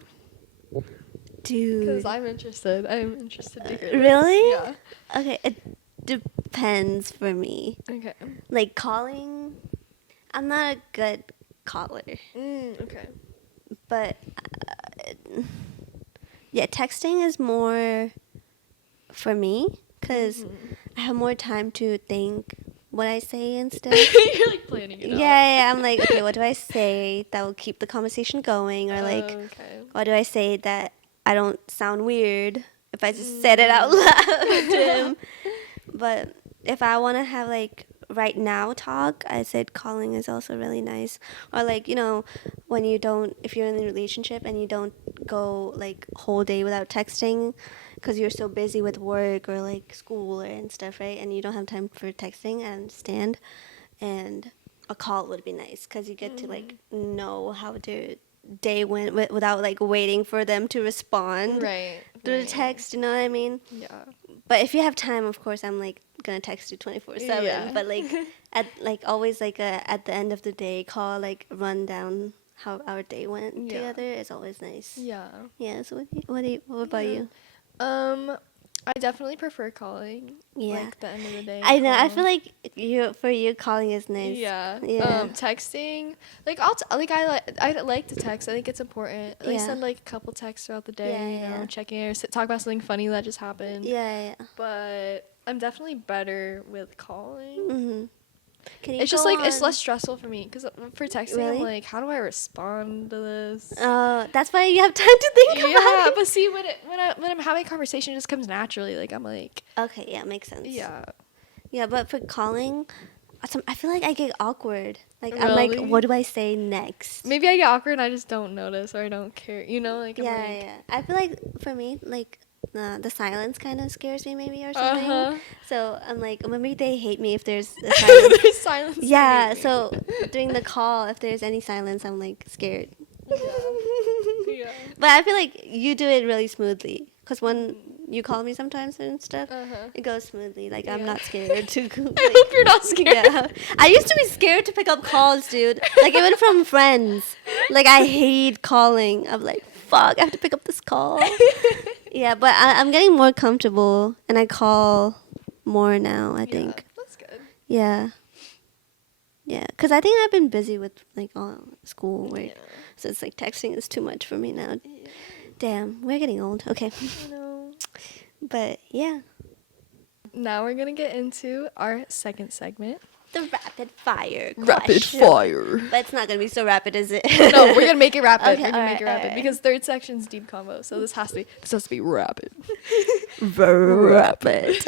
Dude. Because I'm interested. I'm interested to hear this. Really? Yeah. Okay, it depends for me. Okay. Like calling, I'm not a good caller, Okay. but yeah, texting is more for me because I have more time to think what I say and stuff. You're like planning it out. Yeah, I'm like, okay, what do I say that will keep the conversation going, or like, Okay. what do I say that I don't sound weird if I just said it out loud to him. But if I want to have like right now talk, I said calling is also really nice. Or like, you know, when you don't, if you're in a relationship and you don't go like whole day without texting because you're so busy with work or like school and stuff, right? And you don't have time for texting, I understand. And a call would be nice because you get to like know how their day went without like waiting for them to respond Right. to the text, you know what I mean? Yeah. But if you have time, of course, I'm like gonna text you 24/7. Yeah. But like at like always like at the end of the day, call like run down how our day went Yeah. together is always nice. Yeah. Yeah. So what about you? I definitely prefer calling. Yeah. Like the end of the day. I know. I call. feel like for you calling is nice. Yeah. Yeah. Texting, like I like to text. I think it's important. I Yeah. send like a couple texts throughout the day. Yeah, you know, yeah. checking in or talk about something funny that just happened. Yeah. But I'm definitely better with calling. Mhm. Can you It's just go like it's on- less stressful for me because for texting Really? I'm like, how do I respond to this? That's why you have time to think Yeah, about it. but see when I'm having a conversation, it just comes naturally. Like I'm like, Okay. Yeah, makes sense. yeah. Yeah, but for calling, I feel like I get awkward. Like I'm like, Really? what do I say next? Maybe I get awkward and I just don't notice or I don't care. You know, like I'm Yeah, like, yeah. I feel like for me, like the silence kind of scares me maybe or something. uh-huh. So I'm like, maybe they hate me if there's a silence. There's silence. they Yeah. hate me. So during the call, if there's any silence, I'm like scared. Yeah. But I feel like you do it really smoothly. Cause when you call me sometimes and stuff, Uh-huh. it goes smoothly. Like I'm Yeah. not scared to. I hope you're not scared. Yeah. I used to be scared to pick up calls, dude. Like even from friends. Like I hate calling. I'm like, fuck, I have to pick up this call. Yeah, but I'm getting more comfortable and I call more now, I think. Yeah, that's good. Yeah. Yeah, because I think I've been busy with like all school work. Yeah. So it's like texting is too much for me now. Damn, we're getting old. Okay. You know. But yeah. Now we're gonna get into our second segment. The rapid fire. Rapid question. fire. But it's not going to be so rapid, is it? No, we're gonna make it rapid. Okay, we're gonna make alright, it rapid alright. because third section's deep combo, so this has to be rapid. Rapid.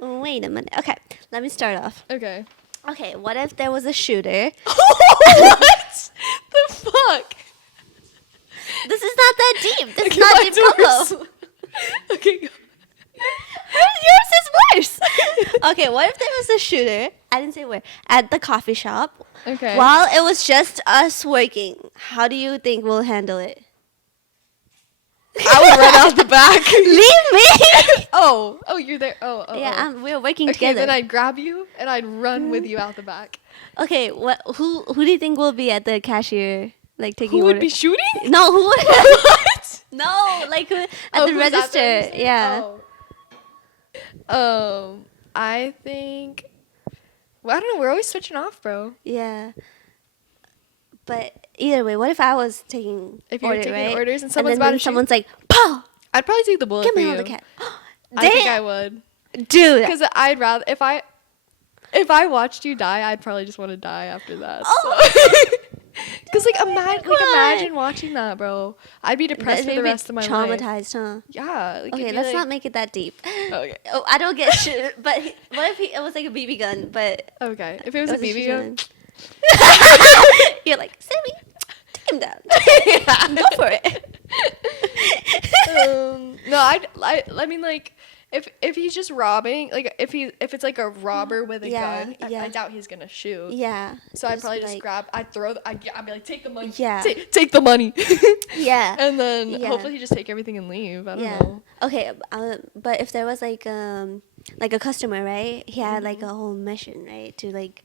Wait a minute. Okay, let me start off. Okay. Okay, what if there was a shooter? What the fuck? This is not that deep. This is Okay, not mine's deep combo. worse. Okay. Go. Yours is worse. Okay, what if there was a shooter? I didn't say where. At the coffee shop. Okay. While it was just us working. How do you think we'll handle it? I would run out the back. Leave me. Oh, you're there. Oh. Yeah, we're working Okay, together. then I'd grab you and I'd run with you out the back. Okay, who do you think will be at the cashier like taking Who would order. be shooting? No, who would? What? No, like at Oh, the who's at the register. register? Yeah. I think. Well, I don't know. We're always switching off, bro. Yeah. But either way, what if I was taking If you were taking right? orders and someone's then about to shoot, someone's like, "Pow! I'd probably take the bullet Give for me all you. the cat." I think I Damn, would, dude. because I'd rather if I watched you die, I'd probably just want to die after that. Oh. Because God. imagine watching that, bro. I'd be depressed for the rest of my life. Traumatized, huh? Yeah. Like, Okay, it'd be let's like- not make it that deep. Okay. Oh, I don't get shit. But what if it was like a BB gun? But Okay. If it was it a BB gun. you're like, Sammy, take him down. Go for it. No, I mean, like, if he's just robbing, like, if it's like a robber with a Yeah, gun, yeah. I doubt he's gonna shoot. Yeah. So I'd probably just like, grab. I'd be like, take the money. Yeah. Take the money. Yeah. And then Yeah. hopefully he just take everything and leave. I don't Yeah. know. Okay, but if there was like a customer, right? He had like a whole mission, right? To like,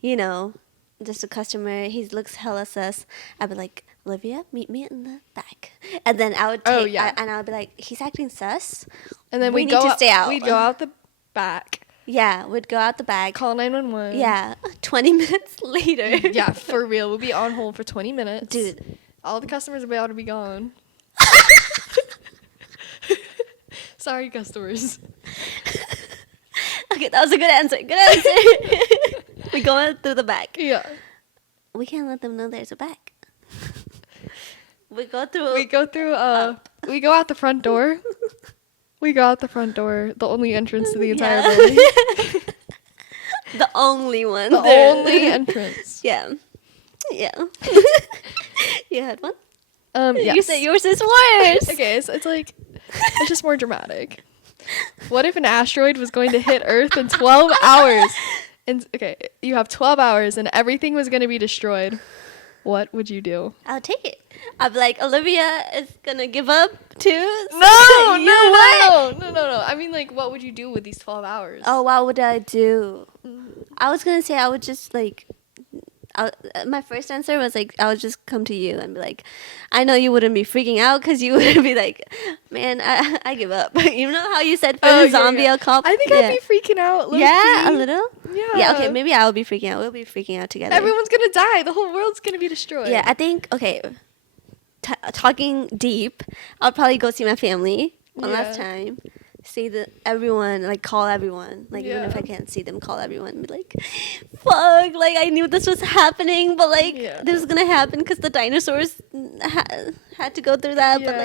you know, just a customer. He looks hella sus. I'd be like, Olivia, meet me in the back, and then I would take. Oh, yeah. And I would be like, he's acting sus. And then We we'd need go to stay out. We'd go out the back, Yeah, we'd go out the back. call 911. Yeah, 20 minutes later. Yeah, for real. We'll be on hold for 20 minutes. Dude. All the customers will be able to be gone. Sorry, customers. Okay, that was a good answer. Good answer. We going through the back. Yeah. We can't let them know there's a back. We go through. We go through, we go out the front door. We go out the front door, the only entrance to the entire Yeah. building. The only one. The there. only entrance. Yeah. Yeah. You had one? Yes. You said yours is worse. Okay, so it's like, it's just more dramatic. What if an asteroid was going to hit Earth in 12 hours? And okay, you have 12 hours and everything was going to be destroyed. What would you do? I'll take it. I'll be like, Olivia is gonna give up too. No, You know what? no. I mean, like, what would you do with these 12 hours? Oh, what would I do? I was gonna say I would just like. My first answer was like I would just come to you and be like, I know you wouldn't be freaking out because you would be like, man, I give up. You know how you said for the zombie apocalypse? I think I'd be freaking out. Yeah, a low-key. little. Yeah. Yeah. Okay. Maybe I would be freaking out. We'll be freaking out together. Everyone's gonna die. The whole world's gonna be destroyed. Yeah. I think. Okay. Talking deep, I'll probably go see my family one last Yeah. time. See everyone, like call everyone, like even if Yeah. I can't see them, call everyone. Be like, fuck, like I knew this was happening, but like Yeah. this was gonna happen because the dinosaurs had to go through that. Yeah. But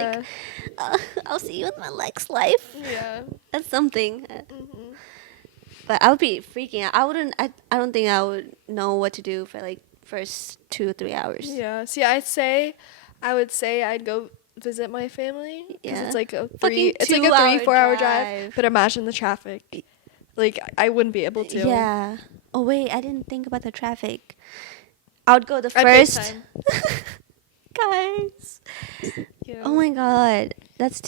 like, I'll see you in my next life. Yeah. That's something. Mhm. But I would be freaking out. I wouldn't. I don't think I would know what to do for like first 2 or 3 hours. Yeah. See, I would say I'd go visit my family because Yeah. it's like a Fucking 3-4 hour drive. drive. But imagine the traffic. Like I wouldn't be able to. Yeah. Oh wait, I didn't think about the traffic. I would go the I'd first. FaceTime. Guys. Yeah. Oh my god, that's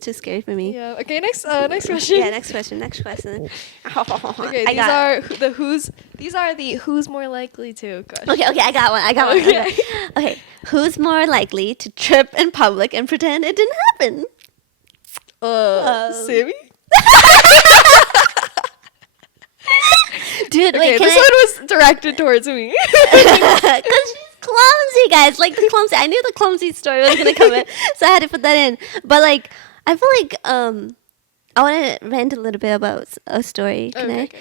too scary for me. Yeah. Okay. Next question. Yeah. Next question. Next question. Okay. These are the who's more likely to questions. Okay. I got one. Okay. Okay. Who's more likely to trip in public and pretend it didn't happen? Sammy. Dude, Okay, wait. this one was directed towards me. Because she's clumsy, guys. Like the clumsy. I knew the clumsy story was gonna come in, so I had to put that in. But like, I feel like I want to rant a little bit about a story. Can I? Okay.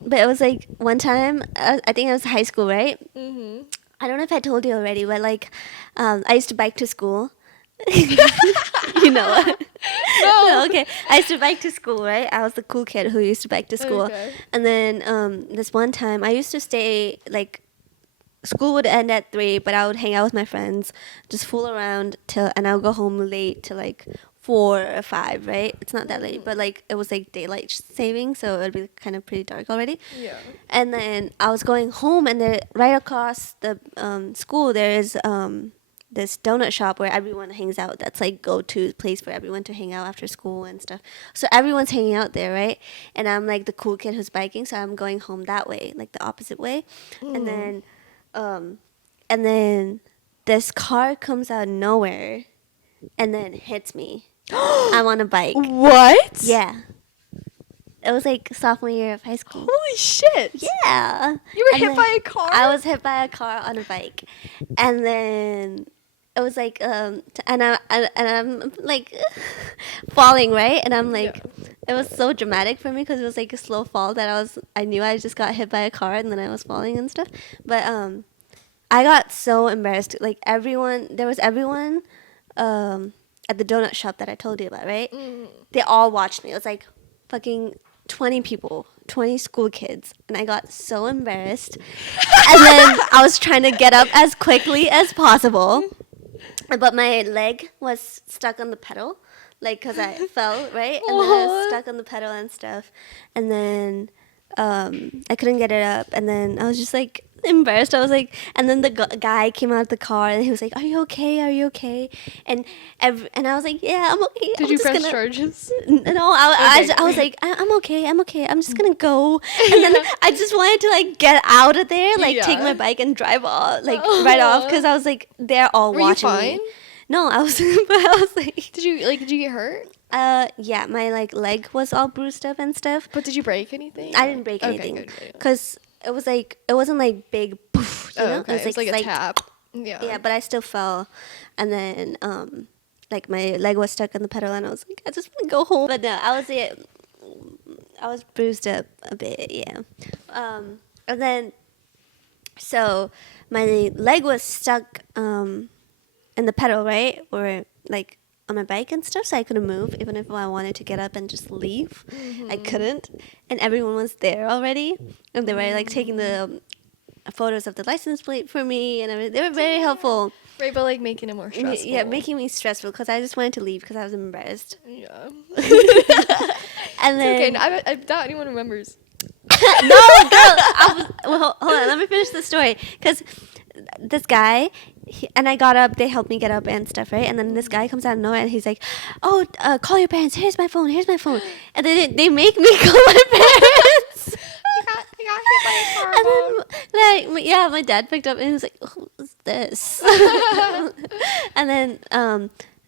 But it was like one time. I think it was high school, right? Mhm. I don't know if I told you already, but like, I used to bike to school. You know what? No. Okay. I used to bike to school, right? I was the cool kid who used to bike to school. Okay. And then this one time, I used to stay, like, school would end at 3, but I would hang out with my friends, just fool around and I would go home late to, like, 4 or 5, right? It's not that late, but, like, it was, like, daylight saving, so it would be kind of pretty dark already. Yeah. And then I was going home, and there, right across the school, there is this donut shop where everyone hangs out. That's like go-to place for everyone to hang out after school and stuff. So everyone's hanging out there, right? And I'm like the cool kid who's biking, so I'm going home that way, like the opposite way. And then this car comes out of nowhere and then hits me. I'm on a bike. What? Yeah. It was like sophomore year of high school. Holy shit. Yeah. You were And hit then by a car? I was hit by a car on a bike. And then it was like and I'm like falling, right? And I'm like it was so dramatic for me because it was like a slow fall that I knew I just got hit by a car and then I was falling and stuff. But I got so embarrassed. Like there was everyone at the donut shop that I told you about, right? They all watched me. It was like fucking 20 people, 20 school kids, and I got so embarrassed. And then I was trying to get up as quickly as possible, but my leg was stuck on the pedal, like because I fell, right? And then I was stuck on the pedal and stuff, and then I couldn't get it up, and then I was just like embarrassed. I was like, and then the guy came out of the car and he was like, "Are you okay? Are you okay?" And and I was like, "Yeah, I'm okay." Did you press charges? No, I was like, I'm okay. I'm just gonna go. And then I just wanted to like get out of there, like take my bike and drive off, like right off, because I was like, they're all watching me. No, I was, but I was like, did you get hurt? Yeah, my like leg was all bruised up and stuff. But did you break anything? I didn't break anything because it was like it wasn't like big poof, you know? Okay. It was like a tap. Yeah. Yeah, but I still fell, and then like my leg was stuck on the pedal, and I was like, I just want to go home. But no, I was bruised up a bit, yeah. And then so my leg was stuck in the pedal, right, or like on my bike and stuff, so I couldn't move. Even if I wanted to get up and just leave, I couldn't. And everyone was there already, and they were like taking the photos of the license plate for me, and everything. They were very helpful. Right, but like making it more stressful. Yeah, making me stressful because I just wanted to leave because I was embarrassed. Yeah. And then okay, I doubt anyone remembers. No, girl. Hold on. Let me finish the story. Because this guy, and I got up. They helped me get up and stuff, right? And then this guy comes out of nowhere, and he's like, "Oh, call your parents. Here's my phone. Here's my phone." And then they make me call my parents. I got hit by a car. And then, like, my dad picked up, and he was like, "Who's this?" And then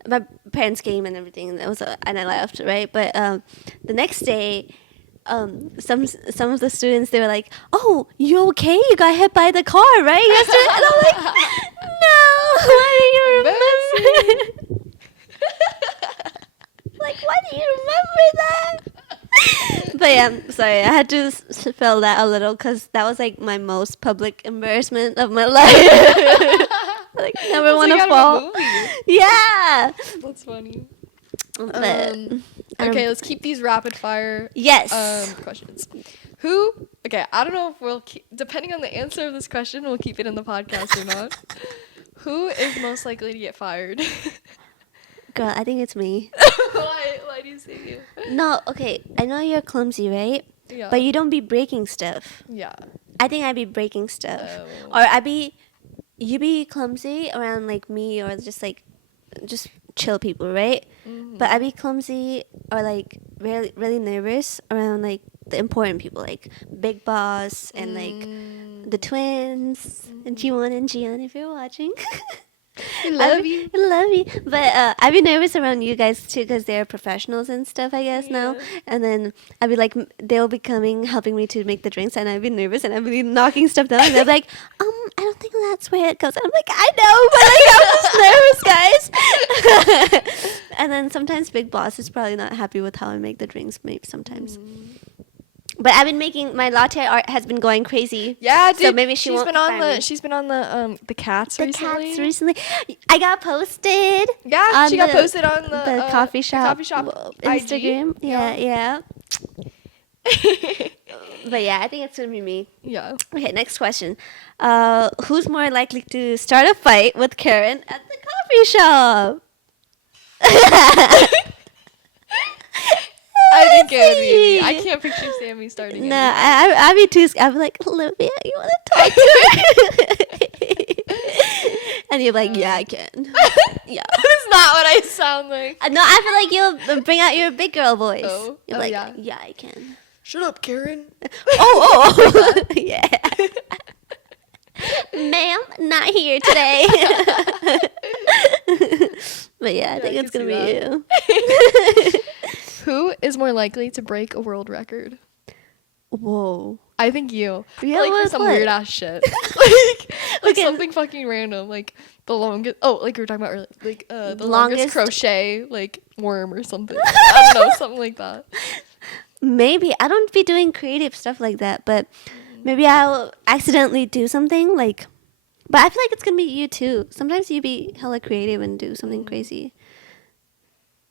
my parents came and everything, and and I left, right? But the next day, some of the students, they were like, "Oh, you okay? You got hit by the car, right? Yesterday?" And I'm like, "No, why do you remember?" Like, why do you remember that? But yeah, sorry, I had to spell that a little because that was like my most public embarrassment of my life. Like, never want to fall. Yeah, that's funny. But, okay, let's keep these rapid fire. Yes. Questions. Okay, I don't know if we'll depending on the answer of this question, we'll keep it in the podcast or not. Who is most likely to get fired? Girl, I think it's me. Why do you say you? No, okay, I know you're clumsy, right? Yeah. But you don't be breaking stuff. Yeah. I think I'd be breaking stuff. Oh. Or you be clumsy around like me or just chill people, right? Mm-hmm. But I'd be clumsy or like really, really nervous around like the important people, like Big Boss and like the twins and Jiwon and Jian, if you're watching. I love you. But I'd be nervous around you guys too because they're professionals and stuff, I guess, now. And then I'd be like, they'll be helping me to make the drinks, and I'd be nervous and I'd be knocking stuff down, and they'd be like, I don't think that's where it goes. And I'm like, I know, but like, I'm just nervous, guys. And then sometimes Big Boss is probably not happy with how I make the drinks, maybe sometimes. But I've been making my latte art has been going crazy. Yeah, dude. So maybe she's been on the cats recently. Cats recently. I got posted. Yeah, she got posted on the coffee shop IG? Instagram. Yeah. But yeah, I think it's gonna be me. Yeah. Okay, next question. Who's more likely to start a fight with Karen at the coffee shop? I think it would be me. I can't picture Sammy starting. No, I'd be too. I'd be like, Olivia, you want to talk to her? And you're like, yeah, I can. Yeah. That's not what I sound like. No, I feel like you'll bring out your big girl voice. Oh, you're like, yeah, I can. Shut up, Karen. Oh, yeah. Ma'am, not here today. But yeah, I think I it's can gonna see be you. Who is more likely to break a world record? Whoa. I think you. Yeah, Like for what- some what? weird ass shit. like Okay. something fucking random. Like the longest. Oh, like we were talking about earlier. Like the longest Longest- crochet like worm or something. I don't know, something like that. Maybe I don't be doing creative stuff like that, but maybe I'll accidentally do something like. But I feel like it's gonna be you too. Sometimes you be hella creative and do something crazy.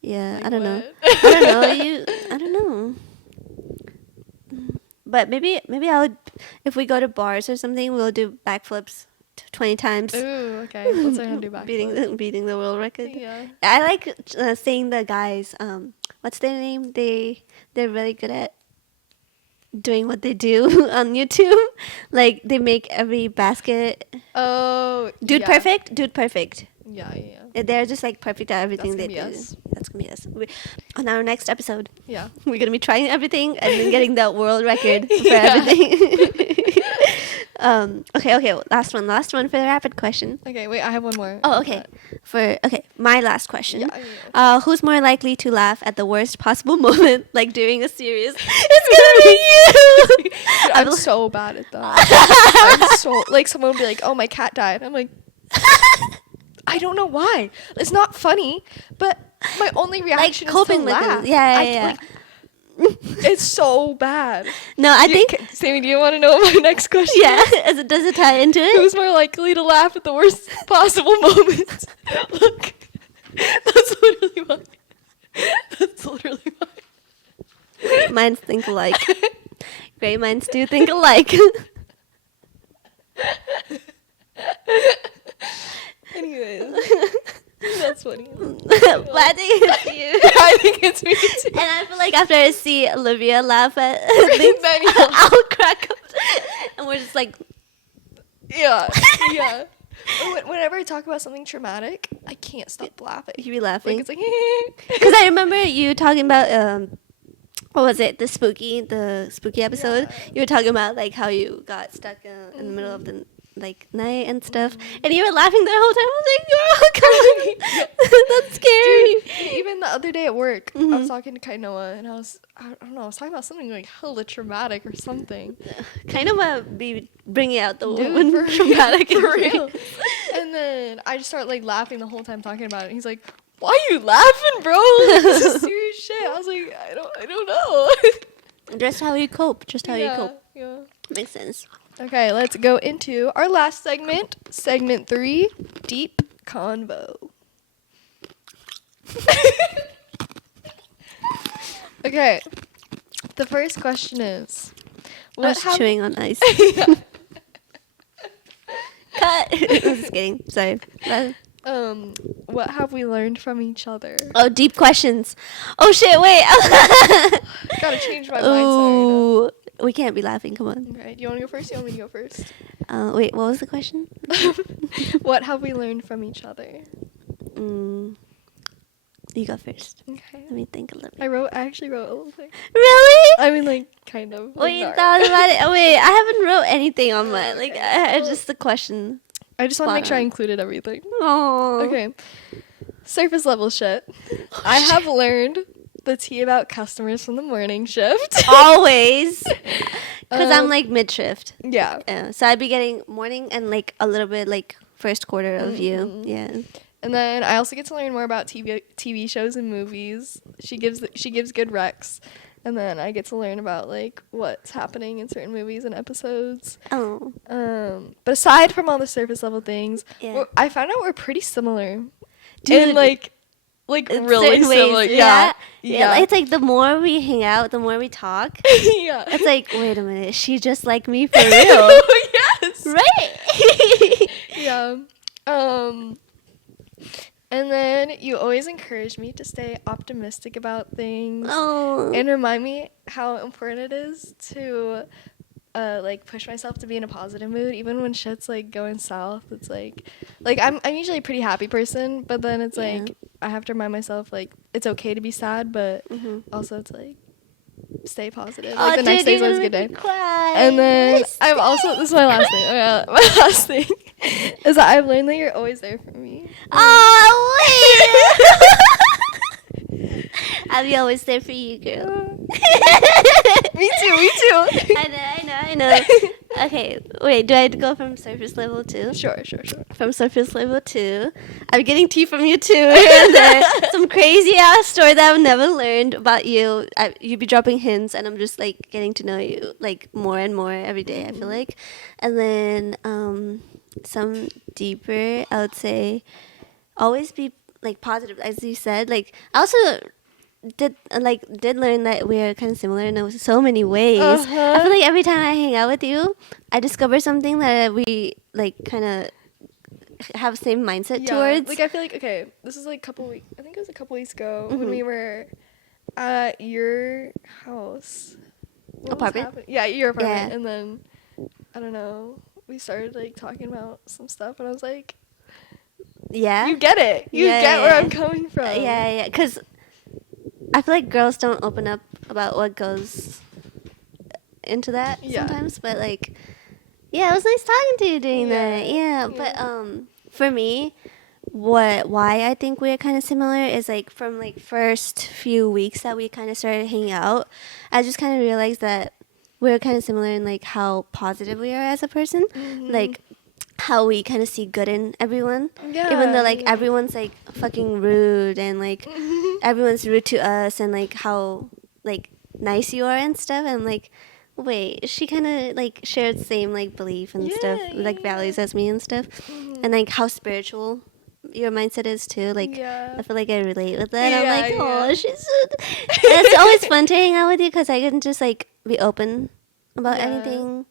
Yeah, Like I don't know. what? I don't know. I don't know. But maybe I'll. If we go to bars or something, we'll do backflips 20 times. Ooh, okay. Let's learn how to do backflip. Beating the world record. Yeah. I like seeing the guys. What's their name? They're really good at doing what they do on YouTube. Like they make every basket. Oh. Dude yeah. Perfect. Dude Perfect. Yeah. They're just like perfect at everything That's they gonna do. be us. That's gonna be us. On our next episode, Yeah. we're gonna be trying everything and then getting the world record for Yeah. everything. Okay. Last one for the rapid question. Okay. Wait. I have one more. Oh, okay. My last question. Yeah. Who's more likely to laugh at the worst possible moment, like during a series? It's gonna be you. Dude, I'm so bad at that. I'm so like someone would be like, "Oh, my cat died." I'm like, I don't know why. It's not funny, but my only reaction is coping to with laugh. it. Yeah. Like, it's so bad. No, I think. Sammy, do you want to know my next question? Yeah. Does it tie into it? Who's more likely to laugh at the worst possible moment? Look, that's literally mine. That's literally mine. Minds think alike. Great minds do think alike. Anyways, that's funny. But I think it's you. I think it's me too. And I feel like after I see Olivia laugh at Then you'll- I'll crack up. And we're just like, Yeah. Whenever I talk about something traumatic, I can't stop laughing. you be laughing. Like it's like. Because I remember you talking about what was it? The spooky episode. Yeah. You were talking about like how you got stuck in the middle of the night and stuff, and you were laughing the whole time. I was like, "Girl, come on, that's scary." Dude, even the other day at work, I Mhm. was talking to Kainoa, and I don't know, I was talking about something like hella traumatic or something. Kind of be bringing out the Dude, one for traumatic real, in for me. real. And then I just start like laughing the whole time talking about it. And he's like, "Why are you laughing, bro? Like, this is serious shit." I was like, I don't know. Just how you cope. Just how you cope. Yeah. Makes sense. Okay, let's go into our last segment, segment 3, Deep Convo. Okay, the first question is, I was chewing on ice. Yeah. Cut. I'm just kidding. Sorry. What have we learned from each other? Oh, deep questions. Oh shit! Wait. Gotta change my mindset. Ooh, we can't be laughing. Come on. Okay, do you want to go first? You want me to go first? Wait. What was the question? What have we learned from each other? You go first. Okay. Let me think a little bit. I actually wrote a little thing. Really? I mean, like, kind of. Wait, you not thought really. about it? Oh, wait, I haven't wrote anything on mine. Like, Okay. just the question. I just want to make sure I Spot on. included everything. Oh. Okay. Surface level shit. I have learned the tea about customers from the morning shift. Always. Because I'm Um, like mid shift. Yeah. So I'd be getting morning and like a little bit like first quarter of you. Mhm. Yeah. And then I also get to learn more about TV shows and movies. She gives good recs. And then I get to learn about like what's happening in certain movies and episodes. Oh. But aside from all the surface level things, Yeah. I found out we're pretty similar. Dude. In like In really certain ways, similar. Yeah. Yeah. It's like the more we hang out, the more we talk. Yeah. It's like, wait a minute, is she just like me for real? Yes. Right? Yeah. And then you always encourage me to stay optimistic about things Oh. and remind me how important it is to like push myself to be in a positive mood even when shit's like going south. It's like I'm usually a pretty happy person, but then it's Yeah. like I have to remind myself like it's okay to be sad, but Mhm. also it's like stay positive. Oh, Like the next dude, day's you're always a gonna good day. make me cry. And then I've also, this is my last thing. My last thing is that I've learned that you're always there for me. Oh, wait. I'll be always there for you, girl. Me too. I know. Okay, wait, do I have to go from surface level 2? Sure. From surface level 2. I'm getting tea from you too. And then some crazy ass story that I've never learned about you. You be dropping hints, and I'm just like getting to know you like more and more every day, I feel like. And then some deeper, I would say, always be like positive, as you said. Like I also did learn that we're kind of similar in so many ways. I feel like every time I hang out with you, I discover something that we like kind of have the same mindset towards. Like I feel like, okay, this is like a couple weeks, I think it was a couple weeks ago when we were at your house. What was Apartment? happening? Yeah, your apartment. Yeah. And then, I don't know, we started like talking about some stuff and I was like, Yeah. you get it. You get where I'm coming from. Yeah. Because I feel like girls don't open up about what goes into that sometimes. But like, yeah, it was nice talking to you doing that. Yeah. But for me, why I think we're kind of similar is like from like first few weeks that we kind of started hanging out, I just kind of realized that we're kind of similar in like how positive we are as a person, like how we kind of see good in everyone, even though like everyone's like fucking rude and like everyone's rude to us, and like how like nice you are and stuff. And I'm like, wait, she kind of like shares the same like belief and stuff, like values as me and stuff, and like how spiritual your mindset is too. Like I feel like I relate with that. I'm like, oh, she's so and it's always fun to hang out with you because I can just like be open about anything.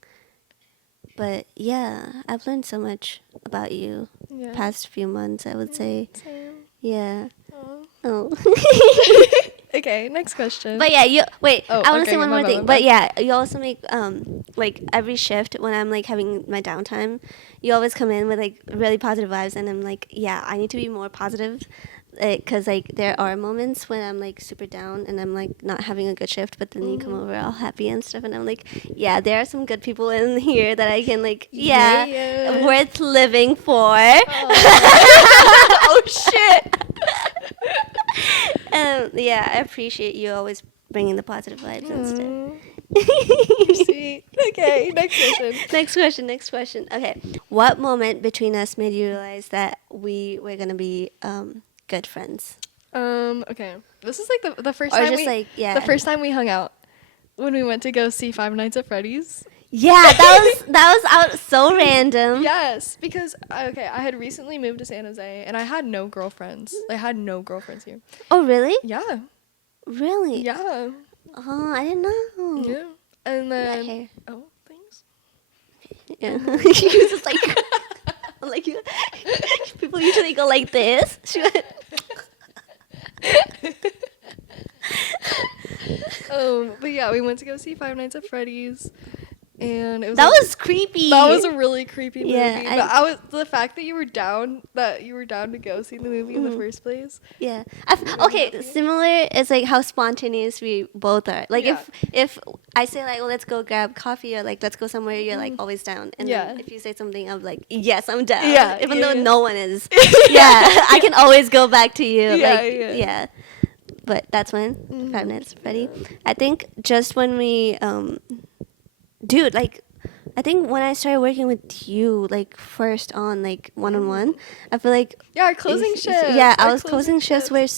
But yeah, I've learned so much about you past few months, I would say. Same. Yeah. Oh. Okay, next question. But yeah, I want to say one more thing. bad. But yeah, you also make like every shift when I'm like having my downtime, you always come in with like really positive vibes, and I'm like, yeah, I need to be more positive. Because like there are moments when I'm like super down and I'm like not having a good shift, but then you come over all happy and stuff, and I'm like, yeah, there are some good people in here that I can like, worth living for. Oh shit. Yeah, I appreciate you always bringing the positive vibes and stuff. Sweet. Okay, next Next question. Okay, what moment between us made you realize that we were gonna be good friends? Okay. This is like the first Or time just like, yeah. the first time we hung out when we went to go see Five Nights at Freddy's. Yeah, that was out so random. Yes, because I had recently moved to San Jose and I had no girlfriends. I had no girlfriends here. Oh, really? Yeah. Really? Yeah. Oh, I didn't know. Yeah. And then That hair. oh, thanks. Yeah. She was just like like people usually go like this. She went But yeah, we went to go see Five Nights at Freddy's, and it was was creepy. That was a really creepy movie. Yeah, But the fact that you were down to go see the movie in the first place. Yeah. Okay, similar is like how spontaneous we both are. Like if I say like, well, let's go grab coffee, or like let's go somewhere, you're like always down. And then if you say something, I'm like, yes, I'm down. Yeah. Even though no one is. Yeah. I can always go back to you. Yeah. But that's when Five Nights at Freddy. I think just when we dude, like I think when I started working with you, like first on like one-on-one, I feel like our closing shifts. Yeah, I was closing shifts where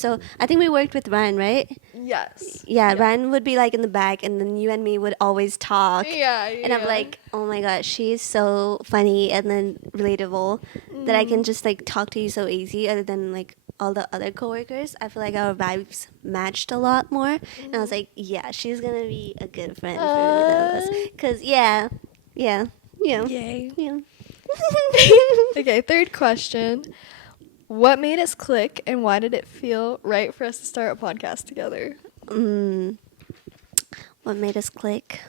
I think we worked with Ryan, right? Yes. Yeah, Ryan would be like in the back, and then you and me would always talk. Yeah. And I'm like, oh my god, she's so funny and then relatable that I can just like talk to you so easy. Other than like all the other coworkers, I feel like our vibes matched a lot more. And I was like, yeah, she's gonna be a good friend for us. Cause yeah. Yay. Yeah. Okay, third question. What made us click, and why did it feel right for us to start a podcast together? What made us click?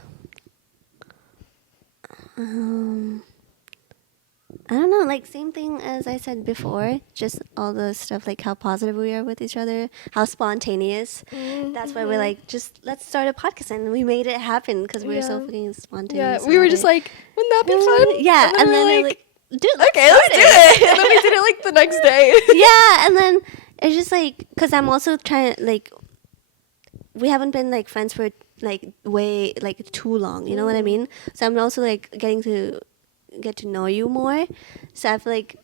I don't know, like same thing as I said before, just all the stuff like how positive we are with each other, how spontaneous. That's why we're like, just let's start a podcast, and we made it happen because we were so Yeah. fucking spontaneous. Yeah, we were about just it. like, wouldn't that be fun? Yeah, and then we we're were like, dude, let's okay, let's do it. And then we did it like the next day. Yeah, and then it's just like, because I'm also trying to, like, we haven't been like friends for like way like too long, you know what I mean? So I'm also like getting to get to know you more. So I feel like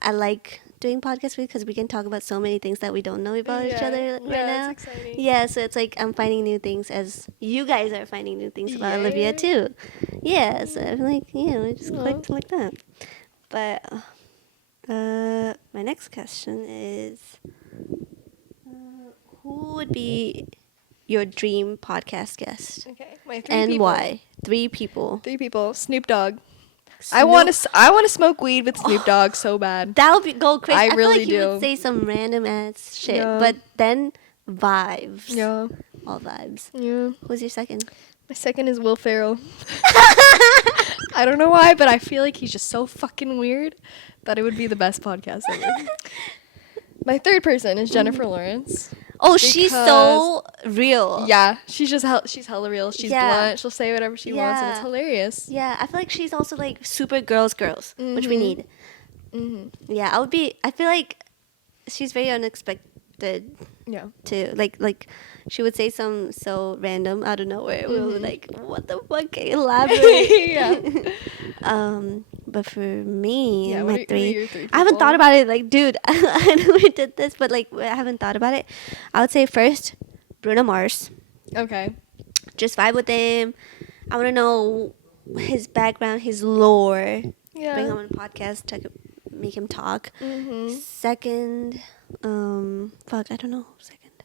I like doing podcasts because we can talk about so many things that we don't know about each other right now. It's exciting. Yeah, so it's like I'm finding new things as you guys are finding new things about Yeah. Olivia too. Yeah, so I'm like, yeah, we just Aw. clicked like that. But my next question is, who would be your dream podcast guest Okay, my 3 and people. why? 3 people. 3 people. Snoop Dogg. I want to smoke weed with Snoop Dogg so bad. That would be go crazy. I feel really like he would do. say some random ass shit, Yeah. but then vibes. Yeah. All vibes. Yeah. Who's your second? My second is Will Ferrell. I don't know why, but I feel like he's just so fucking weird that it would be the best podcast ever. My third person is Jennifer Lawrence. Oh, she's so real. Yeah, she's just she's hella real. She's Yeah. blunt. She'll say whatever she wants, and it's Yeah. hilarious. Yeah, I feel like she's also like super girls, which we Mhm. need. Yeah, I feel like she's very unexpected Yeah. too. Like she would say some so random out of nowhere. We were like, what the fuck? Elaborate. Yeah. But for me, Yeah, my what are three, your 3 I haven't people? thought about it. Like, dude, I know we did this, but like, I haven't thought about it. I would say first, Bruno Mars. Okay. Just vibe with him. I want to know his background, his lore. Yeah. Bring him on a podcast, make him talk. Mm-hmm. Second, fuck, I don't know. Second,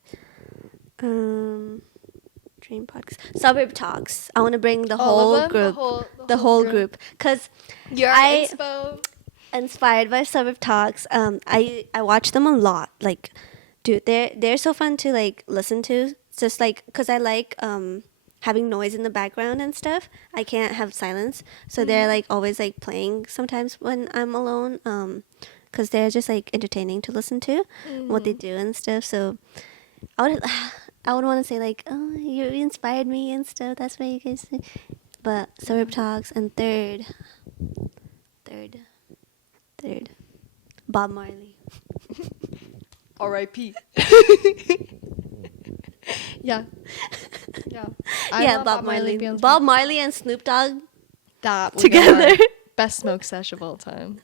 dream podcast, suburb talks. I want to bring the All whole of them? group, the whole group, cause Your I- inspo. inspired by suburb talks. I watch them a lot. Like, dude, they're so fun to like listen to. It's just like, cause I like having noise in the background and stuff. I can't have silence, so they're like always like playing sometimes when I'm alone. Cause they're just like entertaining to listen to what they do and stuff. So I would I would want to say like, oh, you inspired me and stuff. That's why you guys. But suburb talks, and third, Bob Marley. R.I.P. Yeah. Yeah. Yeah, love Bob Marley. bands. Bob Marley and Snoop Dogg That would be together. our best smoke sesh of all time.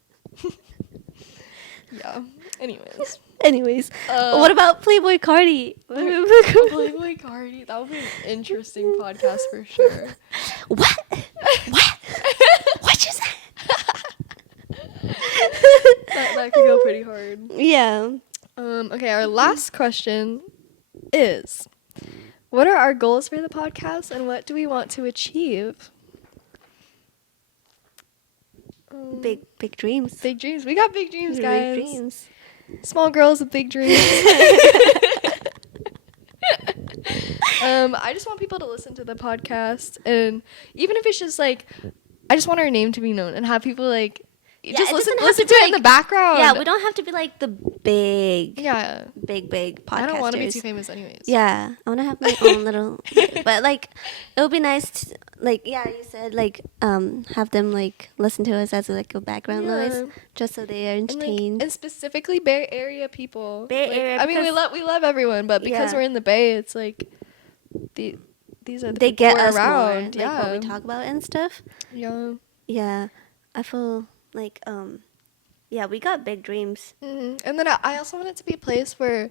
Yeah. Anyways. Anyways, what about Playboy Cardi? Playboy Cardi. That would be an interesting podcast for sure. What? What you say? That could go pretty hard. Yeah. Okay, our last question is, what are our goals for the podcast and what do we want to achieve? Big dreams. Big dreams. We got big dreams, guys. Big dreams. Small girls with big dreams. I just want people to listen to the podcast, and even if it's just like, I just want our name to be known and have people like just it listen doesn't have to to be it in the like- background. Yeah, we don't have to be like the big podcasters. I don't want to be too famous anyways. Yeah, I want to have my own little, but like, it would be nice to, like, yeah, you said like, have them like listen to us as like a background noise, just so they are And, like, entertained. and specifically Bay Area people. Bay Like, Area, I mean, because- we love everyone, but because Yeah. we're in the Bay, it's like these are the They people get we're us around. more, like Yeah. what we talk about and stuff. Yeah. Yeah, I feel like yeah, we got big dreams. Hmm. And then I also want it to be a place where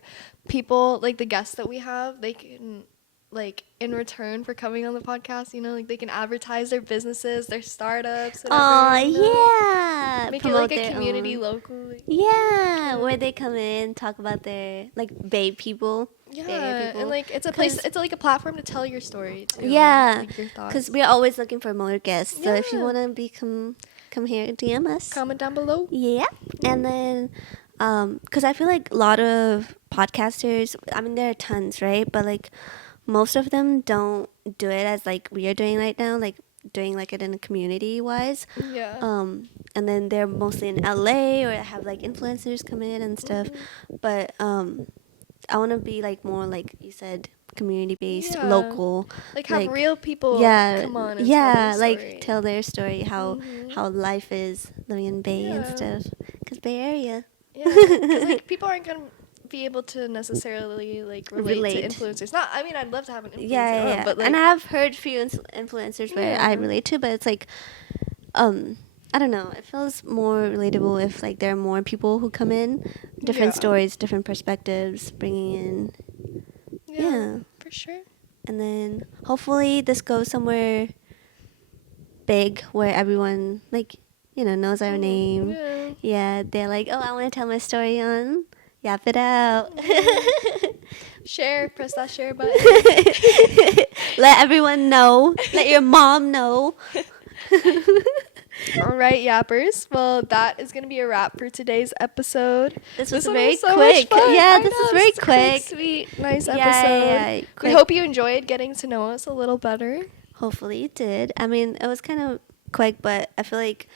people, like the guests that we have, they can, like, in return for coming on the podcast, you know, like they can advertise their businesses, their startups. Whatever, Oh you know? yeah, Make it promote like a their community own. locally. Yeah, where they come in, talk about their like Bay people. Bay Area Yeah, people. and like it's a place, 'Cause- it's like a platform to tell your story too. Yeah, like your thoughts. because we're always looking for more guests. So if you Yeah. want to come here, DM us. Comment down below. Yeah, and then because I feel like a lot of podcasters, I mean there are tons, right? But like most of them don't do it as like we are doing right now. Like doing like it in a community wise. Yeah. And then they're mostly in LA or have like influencers come in and stuff. But I want to be like more like you said, community based, Yeah. local. Like have real people Yeah, come on and yeah, tell their like story. tell their story, how life is living in Bay and Yeah. stuff. Cause Bay Area. Yeah, because like people aren't gonna be able to necessarily like relate to Relate. influencers. Not, I mean, I'd love to have an influencer Yeah, on, yeah. but like, And I've heard few influencers where I Yeah. relate to, but it's like, I don't know. It feels more relatable if like there are more people who come in, different Yeah. stories, different perspectives, bringing in. Yeah. for sure. And then hopefully this goes somewhere big where everyone like knows our name. Yeah. Yeah, they're like, oh, I want to tell my story on Yap It Out. Share, press that share button. Let everyone know. Let your mom know. All right, yappers. Well, that is gonna be a wrap for today's episode. This was one very so much quick. fun. Yeah, I this know, is very this quick, quick. sweet, nice Yeah, episode. yeah, We quick. hope you enjoyed getting to know us a little better. Hopefully it did. I mean, it was kind of quick, but I feel like,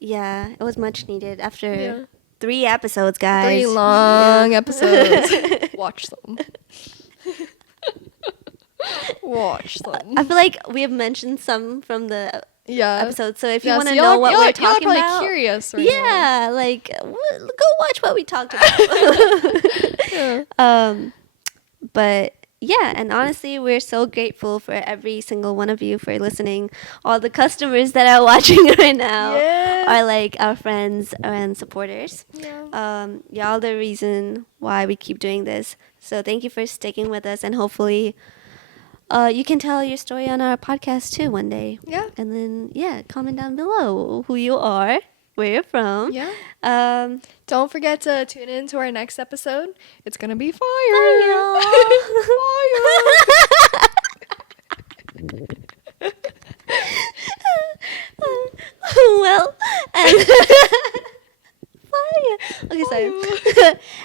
yeah, it was much needed after Yeah. 3 episodes, guys. 3 long Yeah. episodes. Watch them. Watch them. I feel like we have mentioned some from the Yeah. episode, so if you Yeah, want to so know what we're y'all are talking probably about, curious right now. yeah, like go watch what we talked about. Yeah. But yeah, and honestly, we're so grateful for every single one of you for listening. All the customers that are watching right now Yeah. are like our friends and supporters. Yeah. Y'all the reason why we keep doing this. So thank you for sticking with us, and hopefully you can tell your story on our podcast too one day. Yeah. And then, yeah, comment down below who you are, where you're from. Yeah. Um, Don't forget to tune in to our next episode. It's gonna be fire. Fire. Well, and fire. Okay, sorry.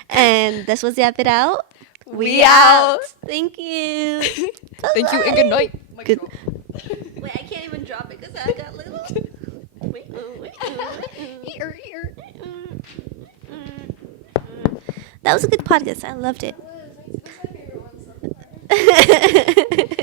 And this was Yap It Out. We out. Thank you. Thank you and good night. Good. Wait, I can't even drop it because I got little. Wait. Ear, ear. That was a good podcast. I loved it. That was my favorite one so far.